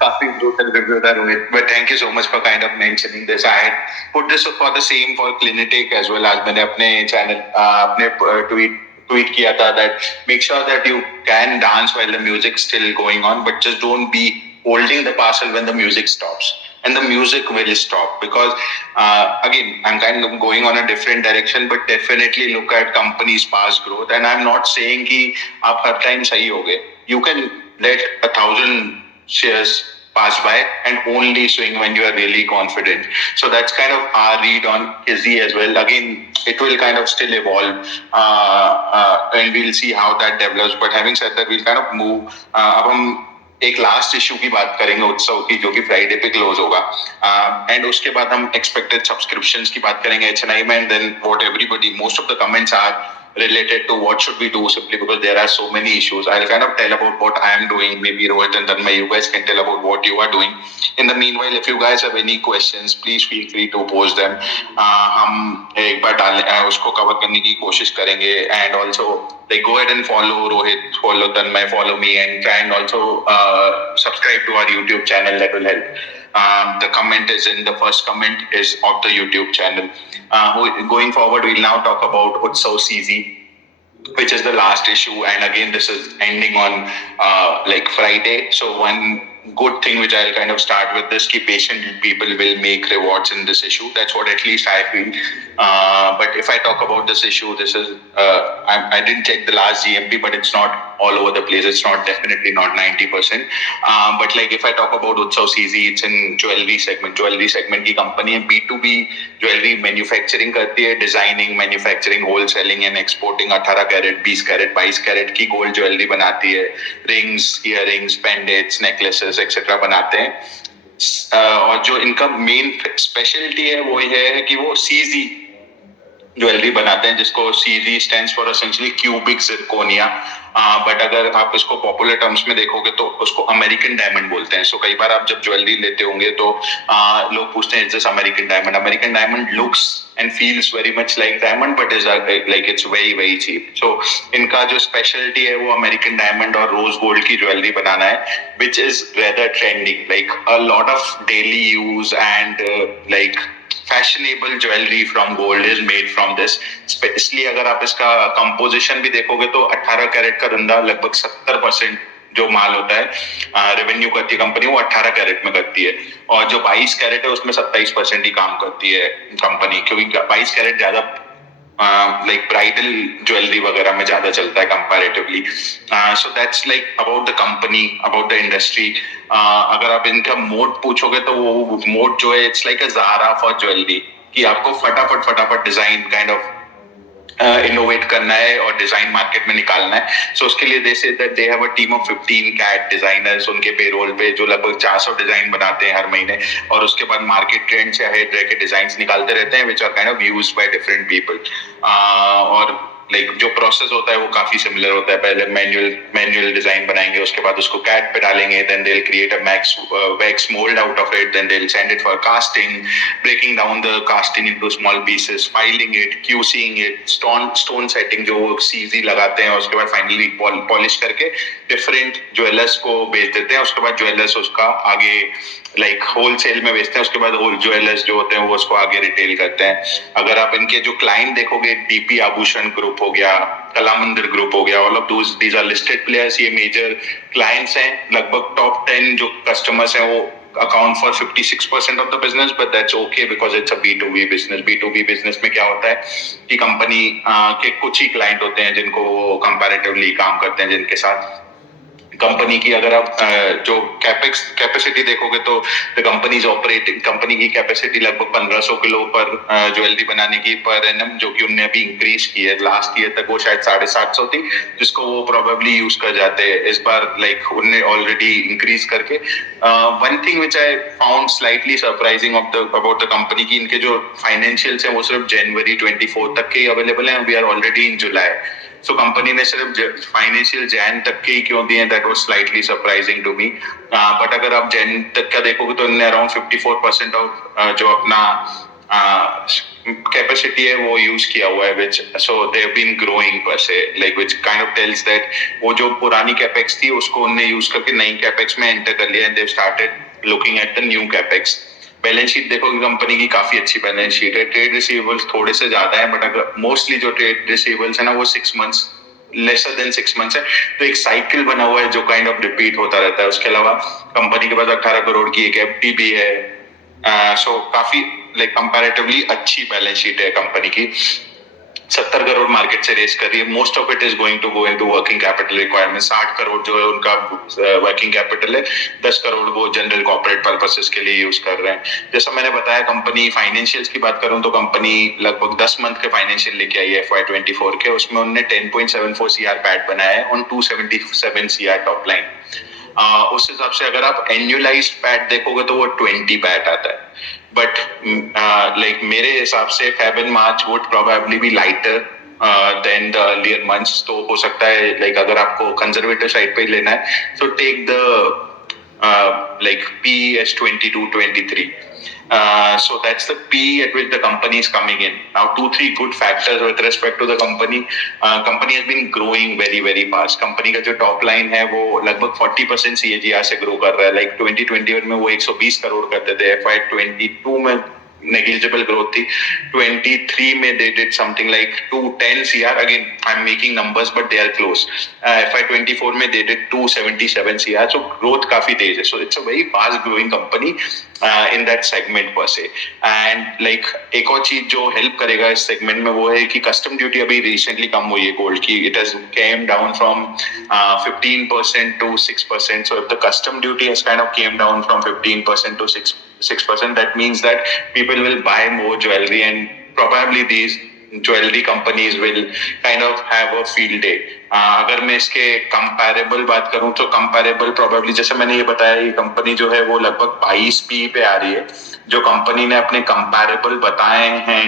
काफी brutal review था Rohit, but thank you so much for kind of mentioning this. I had put this for the same for Clinitech as well. आज मैंने अपने channel अपने tweet kiya tha that make sure that you can dance while the music's still going on, but just don't be holding the parcel when the music stops. and the music will stop because again I'm kind of going on a different direction, but definitely look at companies past growth. And I'm not saying कि आप हर time सही होगे. You can let 1,000 shares pass by and only swing when you are really confident. So that's kind of our read on Kizzy as well. Again, it will kind of still evolve and we'll see how that develops. But having said that, we'll kind of move. अब हम एक last issue की बात करेंगे उत्सव की, जो कि फ्राइडे पे क्लोज होगा, एंड उसके बाद हम एक्सपेक्टेड सब्सक्रिप्शंस की बात करेंगे HNI में, and then what everybody, most of the comments are related to what should we do, simply because there are so many issues. I'll kind of tell about what I am doing. Maybe Rohit and Tanmay, you guys can tell about what you are doing. In the meanwhile, if you guys have any questions, please feel free to post them. हम एक बार उसको कवर करने की कोशिश करेंगे. And also like go ahead and follow Rohit, follow Tanmay, follow me, and try and also subscribe to our YouTube channel. That will help. The comment is in the first comment is of the YouTube channel. Going forward, we'll now talk about Utsav CZ, which is the last issue, and again this is ending on like Friday. So one good thing which I'll kind of start with this, ki patient people will make rewards in this issue. That's what at least I feel. But if I talk about this issue, this is I didn't check the last GMP, but it's not all over the place. It's not definitely not 90%. But like if I talk about Utsav CZ, it's in jewelry segment. Jewelry segment की company है, B2B jewelry manufacturing करती है, designing, manufacturing, wholesaling and exporting 18 carat, 20 carat, 22 carat की gold jewellery बनाती है. Rings, earrings, pendants, necklaces etcetera बनाते हैं. और जो इनका मेन स्पेशलिटी है वो ये है कि वो CZ ज्वेलरी बनाते हैं, जिसको CZ stands for essentially cubic zirconia. But अगर आप इसको पॉपुलर टर्म्स में देखोगे तो उसको अमेरिकन डायमंड बोलते हैं. सो कई बार आप जब ज्वेलरी लेते होंगे तो लोग पूछते हैं, it's American diamond. American diamond looks and feels very much like diamond, but is like it's very very cheap. So इनका जो specialty है वो American diamond और rose gold की ज्वेलरी बनाना है, which is rather trending. Like a lot of daily use and like fashionable jewelry from gold is made from this. Especially अगर आप इसका composition भी देखोगे तो 18 कैरेट का धंधा लगभग 70% जो माल होता है रेवेन्यू करती है कंपनी, वो 18 कैरेट में करती है. और जो 22 कैरेट है उसमें 27% ही काम करती है कंपनी, क्योंकि 22 कैरेट ज्यादा लाइक ब्राइडल ज्वेलरी वगैरह में ज्यादा चलता है comparatively. So that's like about the company, about the industry. अगर आप इनका मोड पूछोगे तो वो मोड जो है it's like a Zara for jewellery, कि आपको फटाफट डिजाइन काइंड ऑफ इनोवेट करना है और डिजाइन मार्केट में निकालना है. सो उसके लिए they say that they have a team of 15 CAD designers उनके पेरोल पे, जो लगभग 400 डिजाइन बनाते हैं हर महीने, और उसके बाद मार्केट ट्रेंड से अहेड रह के डिजाइन्स निकालते रहते हैं, which are kind of used by different people. और लाइक जो प्रोसेस होता है वो काफी सिमिलर होता है. पहले मैनुअल डिजाइन बनाएंगे, उसके बाद उसको कैट पे डालेंगे, then they will create a wax mould out of it, then they will send it for casting, breaking down the casting into small pieces, filing it, QCing it, stone setting जो CZ लगाते हैं, उसके बाद finally polish करके different jewellers को बेच देते हैं. उसके बाद ज्वेलर्स उसका आगे लाइक होलसेल में बेचते हैं. उसके बाद होल ज्वेलर्स जो होते हैं वो उसको आगे रिटेल करते हैं. अगर आप इनके जो क्लाइंट देखोगे, DP आभूषण ग्रुप हो गया, कला मंदिर ग्रुप हो गया, all of those these are listed players. ये मेजर क्लाइंट्स हैं. लगभग टॉप 10 जो कस्टमर्स हैं वो account for 56% of the business, but that's okay because it's a B2B business. B2B business में क्या होता है कि कंपनी के कुछ ही क्लाइंट होते हैं जिनको वो कंपैरेटिवली काम करते हैं, जिनके साथ कंपनी की अगर आप जो कैपेसिटी देखोगे तो द कंपनीज ऑपरेटिंग, कंपनी की कैपेसिटी लगभग 1500 किलो पर ज्वेलरी बनाने की पर एनम, जो कि उन्होंने अभी इंक्रीज की है. लास्ट ईयर तक वो शायद 750 थी, जिसको वो प्रोबेबली यूज कर जाते हैं. इस बार लाइक उन्होंने ऑलरेडी इंक्रीज करके. One thing which I found slightly surprising about the company की, इनके जो फाइनेंशियल्स हैं वो सिर्फ जनवरी 24 तक के अवेलेबल हैं. We are already in July. सो कंपनी ने सिर्फ फाइनेंशियल जैन तक के ही क्यों दिए, that was slightly surprising to me. But अगर आप जैन तक का देखोगे तो इन्होंने अराउंड 54% ऑफ जो अपना कैपेसिटी है वो यूज किया हुआ है, which so they have been growing per se, like which kind of tells that वो जो पुरानी कैपेक्स थी उसको उन्होंने यूज करके नई कैपेक्स में एंटर कर लिया, and they've started looking at the new capex. Balance sheet देखोगे कंपनी की काफी अच्छी बैलेंस शीट है. ट्रेड रिसीवेबल्स थोड़े से ज्यादा है, बट अगर मोस्टली जो ट्रेड रिसीवेबल्स है ना वो 6 months, लेसर देन 6 months है. तो एक साइकिल बना हुआ है जो काइंड ऑफ रिपीट होता रहता है. उसके अलावा कंपनी के पास 18 करोड़ की एक FD भी है, सो काफी कंपैरेटिवली अच्छी बैलेंस शीट है कंपनी की. 70 करोड़ मार्केट से रेस कर रही है. Most of it is going to go into working capital requirement. 60 crore जो है उनका वर्किंग कैपिटल है. 10 करोड़ वो जनरल कॉर्पोरेट पर्पसेस के लिए यूज कर रहे हैं. जैसा मैंने बताया, कंपनी फाइनेंशियल्स की बात करूं तो कंपनी लगभग 10 मंथ के फाइनेंशियल लेके आई है FY24 के. उसमें उन्होंने 10.74 CR पैट बनाया है ऑन 277 CR टॉप लाइन. उस हिसाब से अगर आप एन्युअलाइज्ड पैट देखोगे तो वो 20 पैट आता है. बट मेरे हिसाब से Feb and March would probably be lighter than the earlier months. तो हो सकता है अगर आपको कंजर्वेटिव साइड पे ही लेना है so take the PE as 22-23. So that's the PE at which the company is coming in. Now 2-3 good factors with respect to the company. Company has been growing very very fast. Company का जो top line है वो लगभग 40% CAGR से grow कर रहा है. 2021 में वो 120 करोड़ करते थे. FY22 में negligible growth थी. 23 में they did something like 210 CR. Again, I'm making numbers but they are close. FY24 में they did 277 CR. So growth काफी तेज है. So it's a very fast growing company in that segment per se. And एक और चीज जो help करेगा इस segment में वो है कि custom duty अभी recently कम हुई है gold की. It has came down from 15% to 6%. So if the custom duty has kind of came down from 15% to 6%, that means that people will buy more jewelry and probably these jewelry companies will kind of have a field day. अगर मैं इसके कंपैरेबल बात करूं तो comparable probably जैसे मैंने ये बताया, ये कंपनी जो है वो लगभग 22 PE पे आ रही है. जो कंपनी ने अपने कंपैरेबल बताए हैं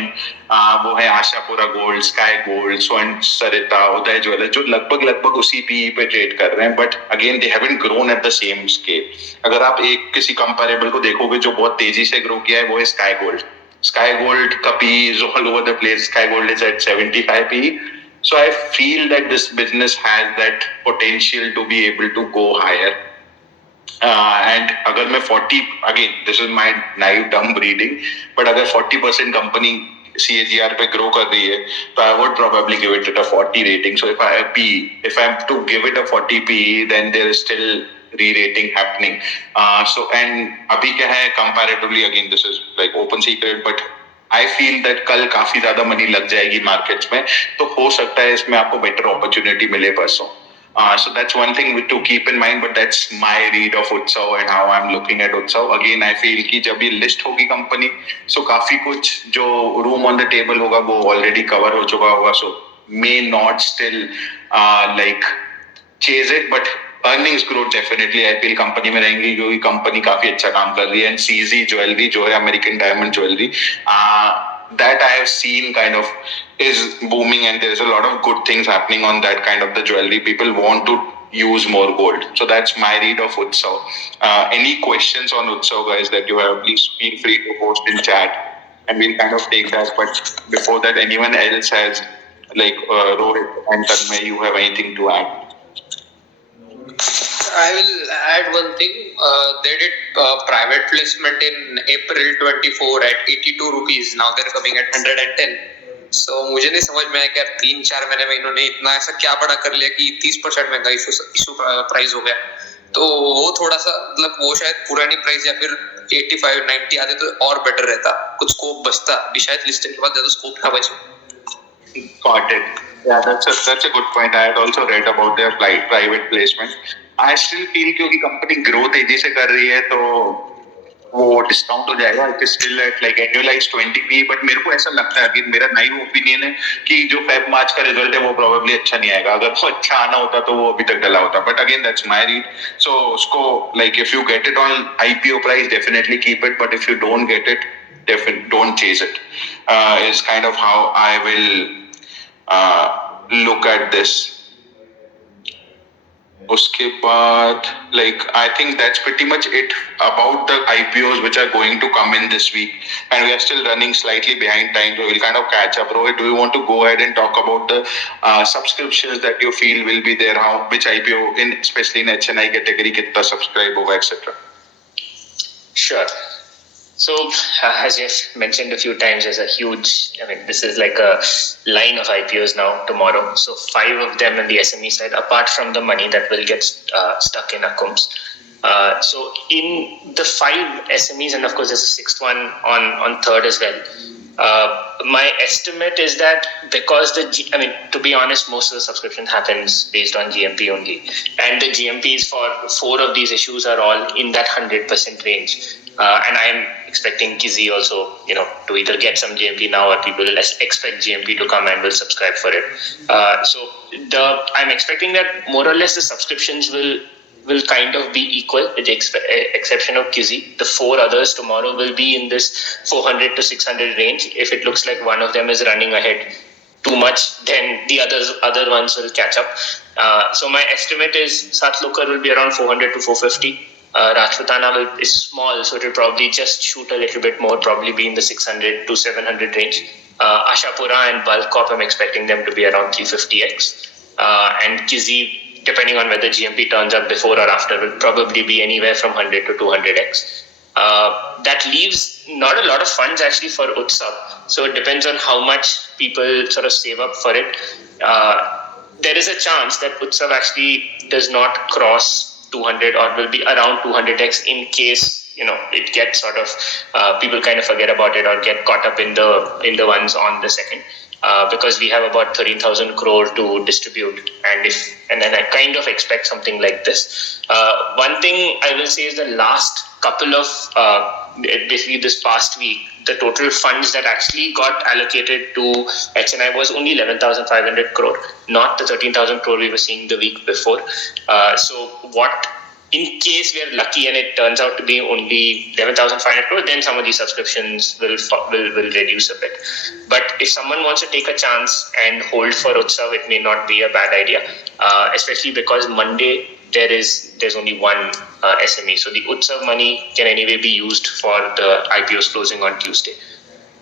वो है आशापुरा गोल्ड, स्काई गोल्ड, स्वर्ण सरिता, उदय ज्वेलर्स, जो लगभग उसी PE पे ट्रेड कर रहे हैं. But again they haven't grown at the same scale. अगर आप एक किसी कंपैरेबल को देखोगे जो बहुत तेजी से ग्रो किया है वो है स्काई गोल्ड. Sky Gold का PE is all over the place. Sky Gold is at 75 PE. So I feel that this business has that potential to be able to go higher. And अगर मैं 40, again this is my naive dumb reading, but अगर 40% company CAGR पे grow कर रही है तो I would probably give it a 40 rating. So if I have to give it a 40 PE, then there is still re-rating happening. So and अभी क्या है comparatively, again this is open secret, but I feel that कल काफी ज्यादा मनी लग जाएगी मार्केट्स में, तो हो सकता है इसमें आपको बेटर अपॉर्चुनिटी मिले परसों. So that's one thing to keep in mind, but that's my read of Utsav and how I'm looking at Utsav. Again, I feel कि जब ये लिस्ट होगी कंपनी, so काफी कुछ जो रूम ऑन द टेबल होगा वो ऑलरेडी कवर हो चुका होगा. So may not still chase it, but earnings growth definitely I feel company में रहेंगी क्योंकि कंपनी काफी अच्छा काम कर रही है. एंड CZ ज्वेलरी जो है American diamond jewellery, that I have seen kind of is booming and there's a lot of good things happening on that kind of the jewelry. People want to use more gold. So that's my read of Utsav. Any questions on Utsav, guys, that you have, please feel free to post in chat and we'll kind of take that. But before that, anyone else has Rohit and Tanmay, you have anything to add? I will add one thing. They did private placement in April 24 at 82 rupees. Now they're coming at 110. So मुझे नहीं समझ में आया कि यार 3-4 महीने में इन्होंने इतना ऐसा क्या बड़ा कर लिया कि 30% महंगा इशू प्राइस हो गया. तो वो थोड़ा सा वो शायद पुरानी प्राइस या फिर 85-90 आते तो और बेटर रहता, कुछ स्कोप बचता. अभी शायद लिस्टिंग के बाद ज्यादा स्कोप ना बचे. Got it. Yeah, that's a good point. I had also read about their private placement. I still feel क्योंकि कंपनी ग्रो तेजी से कर रही है तो वो डिस्काउंट हो जाएगा. It is still at annualised 20 PE. But मेरे को ऐसा लगता है कि मेरा नाइव ओपिनियन है कि जो Feb March का रिजल्ट है वो प्रोबेबली अच्छा नहीं आएगा. अगर वो अच्छा आना होता तो वो अभी तक डला होता. But again that's my read. So उसको if you get it on IPO price definitely keep it, but if you don't get it don't chase it. Is kind of how I will look at this. उसके बाद I think that's pretty much it about the IPOs which are going to come in this week, and we are still running slightly behind time, so we'll kind of catch up. Rohit, do you want to go ahead and talk about the subscriptions that you feel will be there, which IPO in especially in HNI category कितना subscribe होगा etc. Sure. So, as you've mentioned a few times, there's a huge, this is like a line of IPOs now tomorrow. So 5 of them in the SME side, apart from the money that will get stuck in Akums. So in the 5 SMEs, and of course there's a 6th one on 3rd as well. My estimate is that because to be honest, most of the subscription happens based on GMP only, and the GMPs for 4 of these issues are all in that 100% range. And I'm expecting Kizzy also, to either get some GMP now, or people will expect GMP to come and will subscribe for it. So I'm expecting that more or less the subscriptions will kind of be equal, with the exception of Kizzy. The 4 others tomorrow will be in this 400 to 600 range. If it looks like one of them is running ahead too much, then the other ones will catch up. So my estimate is Satlokar will be around 400 to 450. Rajputana is small, so it will probably just shoot a little bit more, probably be in the 600 to 700 range. Ashapura and Bulk, I'm expecting them to be around 350x. And Kizzy, depending on whether GMP turns up before or after, will probably be anywhere from 100 to 200x. That leaves not a lot of funds actually for Utsav. So it depends on how much people sort of save up for it. There is a chance that Utsav actually does not cross 200 or will be around 200x in case it gets sort of people kind of forget about it or get caught up in the ones on the second. Because we have about 13,000 crore to distribute, and then I kind of expect something like this. One thing I will say is the last couple of basically this past week, the total funds that actually got allocated to HNI was only 11,500 crore, not the 13,000 crore we were seeing the week before. So what? In case we are lucky and it turns out to be only 11,500 crore, then some of these subscriptions will reduce a bit. But if someone wants to take a chance and hold for Utsav, it may not be a bad idea, especially because Monday there's only one SME. So the Utsav money can anyway be used for the IPOs closing on Tuesday.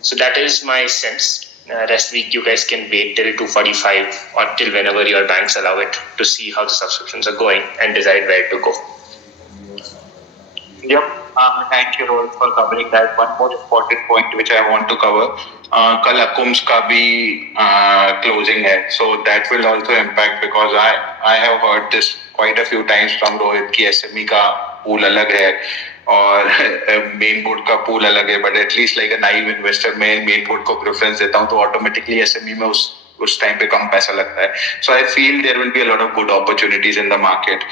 So that is my sense. Rest week you guys can wait till 245 or till whenever your banks allow it to see how the subscriptions are going and decide where to go. Yep. Thank you, Rohit, for covering that. One more important point which I want to cover. कल अकुम्स का भी closing है, so that will also impact because I have heard this quite a few times from Rohit कि SME का pool अलग है और मेन बोर्ड का पूल अलग है, but at least like a naive investor मैं मेन बोर्ड को प्रेफरेंस देता हूँ तो ऑटोमेटिकली एसएमई में उस टाइम पे कम पैसा लगता है. So I feel there will be a lot of good opportunities in the market.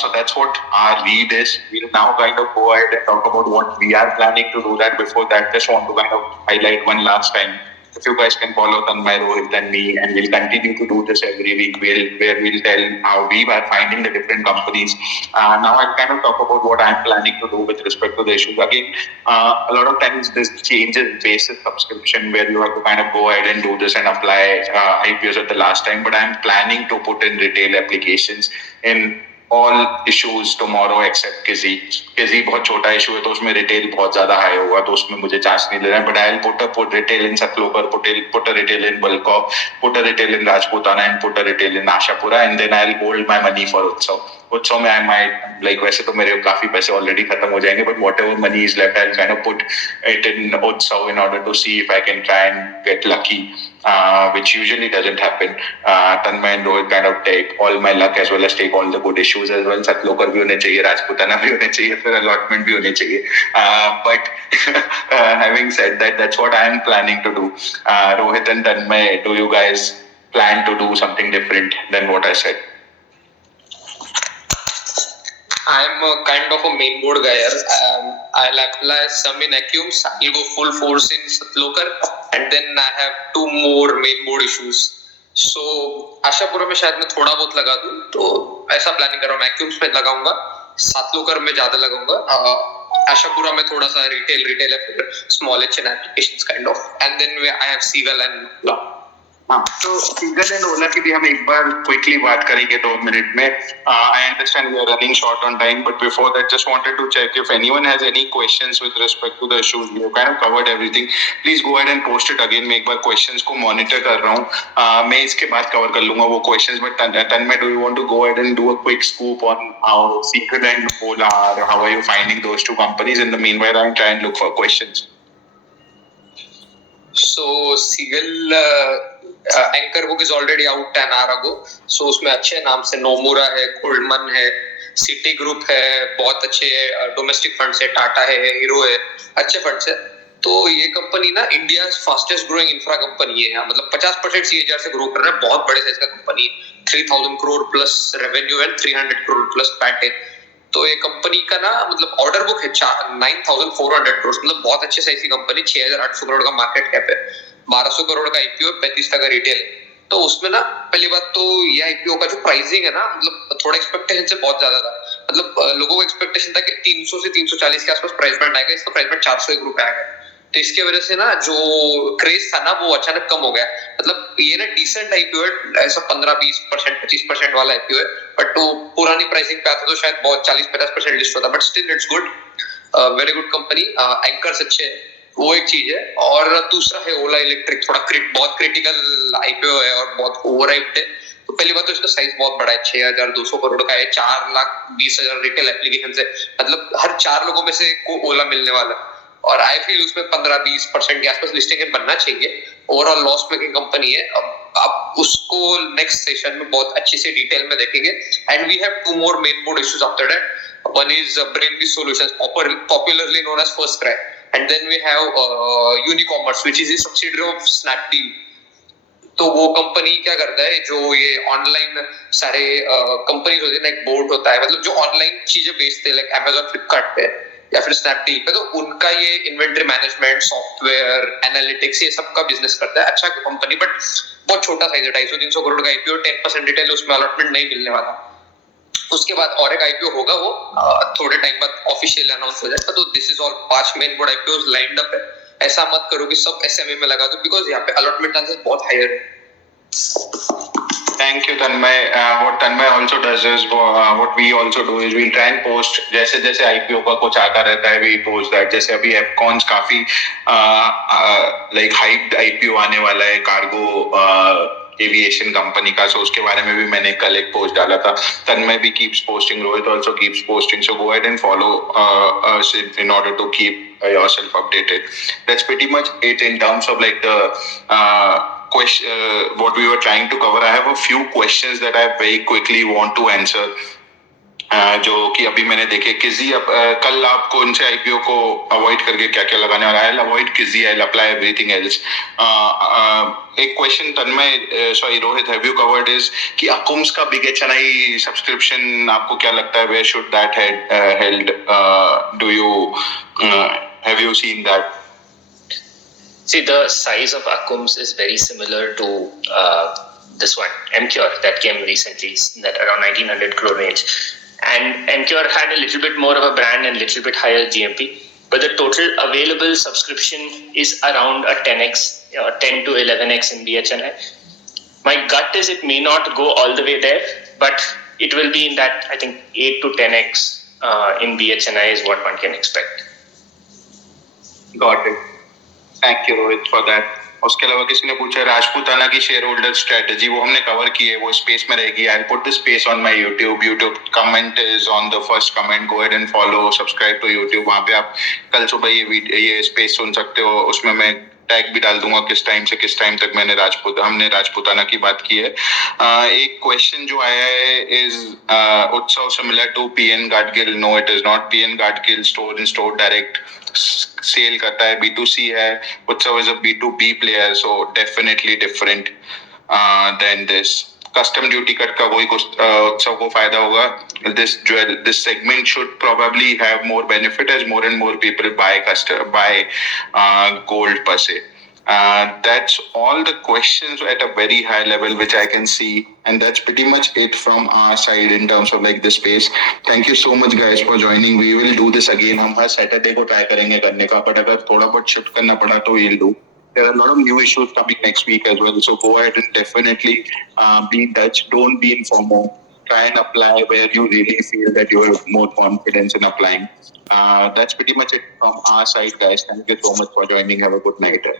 So that's what our read is. We will now kind of go ahead and talk about what we are planning to do. That before that just want to kind of highlight one last time. If you guys can follow Tanmay, Rohit and me, and we'll continue to do this every week, where we'll tell how we are finding the different companies. Now I'll kind of talk about what I'm planning to do with respect to the issues. Again, a lot of times this changes basis subscription where you have to kind of go ahead and do this and apply IPOs at the last time. But I'm planning to put in retail applications in all issues tomorrow except Kizzy. Kizzy बहुत छोटा issue है तो उसमें retail बहुत ज़्यादा high होगा तो उसमें मुझे चांस नहीं ले रहा है. But I'll put retail in Satlokar, put a retail in Bulkov, put a retail in Rajputana and put a retail in Ashapura, and then I'll hold my money for Utsav. Utsav में I might like वैसे तो मेरे काफी पैसे already खत्म हो जाएंगे, but whatever money is left I'll kind of put it in Utsav in order to see if I can try and get lucky. Which usually doesn't happen. Tanmay and Rohit kind of take all my luck as well as take all the good issues as well. Satlokar भी होने चाहिए, Rajputana भी होने चाहिए, फिर allotment भी होने चाहिए. But having said that, that's what I am planning to do. Rohit and Tanmay, do you guys plan to do something different than what I said? I'm kind of a main board guy. I'll apply some in Acumes. I'll go full force in Satlokar, and then I have 2 more main board issues. So Ashapura में शायद मैं थोड़ा बहुत लगा दूं, तो ऐसा प्लानिंग कर रहा हूँ. Acumes में लगाऊंगा, सातलोकर में ज्यादा लगाऊंगा, आशापुरा में थोड़ा सा रिटेल है, फिर small H N applications kind of, and then I have Seagull and ला. हाँ, तो सीगल एंड ओला की भी हम एक बार क्विकली बात करेंगे 2 मिनट में. I understand we are running short on time, but before that just wanted to check if anyone has any questions with respect to the issues. We have kind of covered everything. Please go ahead and post it again. मैं एक बार क्वेश्चंस को मॉनिटर कर रहा हूँ. मैं इसके बाद कवर कर लूंगा वो questions. But Tanmay, do you want to go ahead and do a quick scoop on how Seagull and Ola are? How are you finding those 2 companies? In the meanwhile I am trying to look for questions. So Seagull anchor book is already out an hour ago. So उसमें अच्छे नाम से नोमुरा है, गोल्डमन है, city group है, बहुत अच्छे domestic funds है, टाटा है, हीरो है, अच्छे फंड्स है. तो ये कंपनी ना India fastest growing infra company है. मतलब 50% CAGR से ग्रो कर रहा है. बहुत बड़े साइज का कंपनी है. 3000 crore plus revenue and 300 crore plus PAT है. तो ये कंपनी का ना मतलब ऑर्डर बुक है 9400 करोड़. मतलब बहुत अच्छे साइज की कंपनी. 6800 करोड़ का मार्केट कैप है, 1200 करोड़ का IPO, 35 का रिटेल. तो उसमें ना पहली बात तो ये IPO का जो प्राइसिंग है ना, मतलब थोड़ा एक्सपेक्टेशन से बहुत ज्यादा था. मतलब लोगों को एक्सपेक्टेशन था कि 300 से 340 के आसपास प्राइस बैंड आएगा. इसका प्राइस बैंड 401 रुपए आएगा. तो इसके वजह से ना जो क्रेज था ना वो अचानक कम हो गया. मतलब ये ना डिसेंट IPO है, ऐसा 15-20% 25% वाला IPO है. बट तो पुरानी प्राइसिंग पे आता तो शायद बहुत 40-50% लिस्ट होता. But still it's good, very good company. Anchors अच्छे हैं, वो एक चीज है. और दूसरा है ओला इलेक्ट्रिक. थोड़ा बहुत क्रिटिकल IPO है और बहुत ओवरहाइप्ड है. तो पहली बात तो इसका साइज बहुत बड़ा है, 6200 करोड़ का है, 4,20,000 रिटेल एप्लीकेशन से. मतलब हर 4 लोगों में से को ओला मिलने वाला है. और आई फील उसमें 15-20% के आसपास लिस्टिंग बनना चाहिए. ओवरऑल लॉस मेकिंग कंपनी है. अब उसको नेक्स्ट सेशन में बहुत अच्छे से डिटेल में देखेंगे. And we have 2 more main board issues after that. One is Brainbees Solutions, popularly known as FirstCry, and then we have Unicommerce, which is a subsidiary of Snapdeal. तो वो कंपनी क्या करता है, जो ये ऑनलाइन सारे कंपनीज होती है ना, एक बोर्ड होता है, मतलब जो ऑनलाइन चीजें बेचते हैं, लाइक Amazon, फ्लिपकार्ट पे या फिर स्नैपडील पे. तो उनका ये इन्वेंटरी मैनेजमेंट, सॉफ्टवेयर, एनालिटिक्स, ये सब का बिजनेस करता है. अच्छा कंपनी, बट बहुत छोटा साइज है. 250-300 करोड़ का IPO, 10% रिटेल, उसमें अलॉटमेंट नहीं मिलने वाला. उसके बाद और एक IPO होगा, वो थोड़े टाइम बाद ऑफिशियल अनाउंस हो जाएगा. तो this is all 5 main board IPOs lined up है. ऐसा मत करो कि सब SMA में लगा दो, बिकॉज यहाँ पे अलॉटमेंट चांसेस बहुत हायर है. Thank you, Tanmay. What Tanmay also does is what we also do is we'll try and post जैसे जैसे IPO का कुछ आता रहता है, we post that. जैसे अभी Epcons काफी like hyped IPO आने वाला है, कार्गो एविएशन कंपनी का. सो उसके बारे में भी मैंने कल एक पोस्ट डाला था. तन्मय भी keeps posting, Rohit also keeps posting. So go ahead and follow us in order to keep yourself updated. That's pretty much it in terms of like the question what we were trying to cover. I have a few questions that I very quickly want to answer. जो कि अभी मैंने देखे. किसी कल आप कौन से IPO को अवॉइड करके क्या क्या लगाने वाला है? अवॉइड किसी, आई अप्लाई एवरीथिंग एल्स. एक क्वेश्चन तन्मय, सॉरी Rohit, have you covered is कि अकुम्स का बिग HNI सब्सक्रिप्शन आपको क्या लगता है? Where should that held? Do you have you seen that? See, the size of Akums is very similar to this one, Emcure, that came recently, that around 1900 crore range. And Emcure had a little bit more of a brand and a little bit higher GMP, but the total available subscription is around a 10x, 10 to 11x in BHNI. My gut is it may not go all the way there, but it will be in that, I think, 8 to 10x in BHNI is what one can expect. Got it. Thank you, Rohit, for that. उसके अलावा किसी ने पूछा राजपूताना की share holder strategy, वो हमने कवर की है, वो स्पेस में रहेगी. I put the space on my YouTube comment is on the first comment. Go ahead and follow, subscribe to YouTube. वहाँ पे आप कल सुबह ये स्पेस सुन सकते हो. उसमें मैं टैग भी डाल दूंगा किस टाइम से किस टाइम तक हमने राजपूताना की बात की है. एक क्वेश्चन जो आया है is Utsav similar to PN Gadgil? No, it is not. PN Gadgil store in store direct sale करता है, B2C है. Utsav is a B2B player, so definitely different than this. Custom duty cut का कोई उत्सव को फायदा होगा. This segment should probably have more benefit as more and more people buy gold per se. That's all the questions at a very high level which I can see, and that's pretty much it from our side in terms of like the space. Thank you so much guys for joining. We will do this again. हम हर Saturday को try करेंगे करने का, but अगर थोड़ा बहुत shift करना पड़ा तो we'll do. There are a lot of new issues coming next week as well, so go ahead and definitely be in touch. Don't be in FOMO. Try and apply where you really feel that you have more confidence in applying. That's pretty much it from our side, guys. Thank you so much for joining. Have a good night.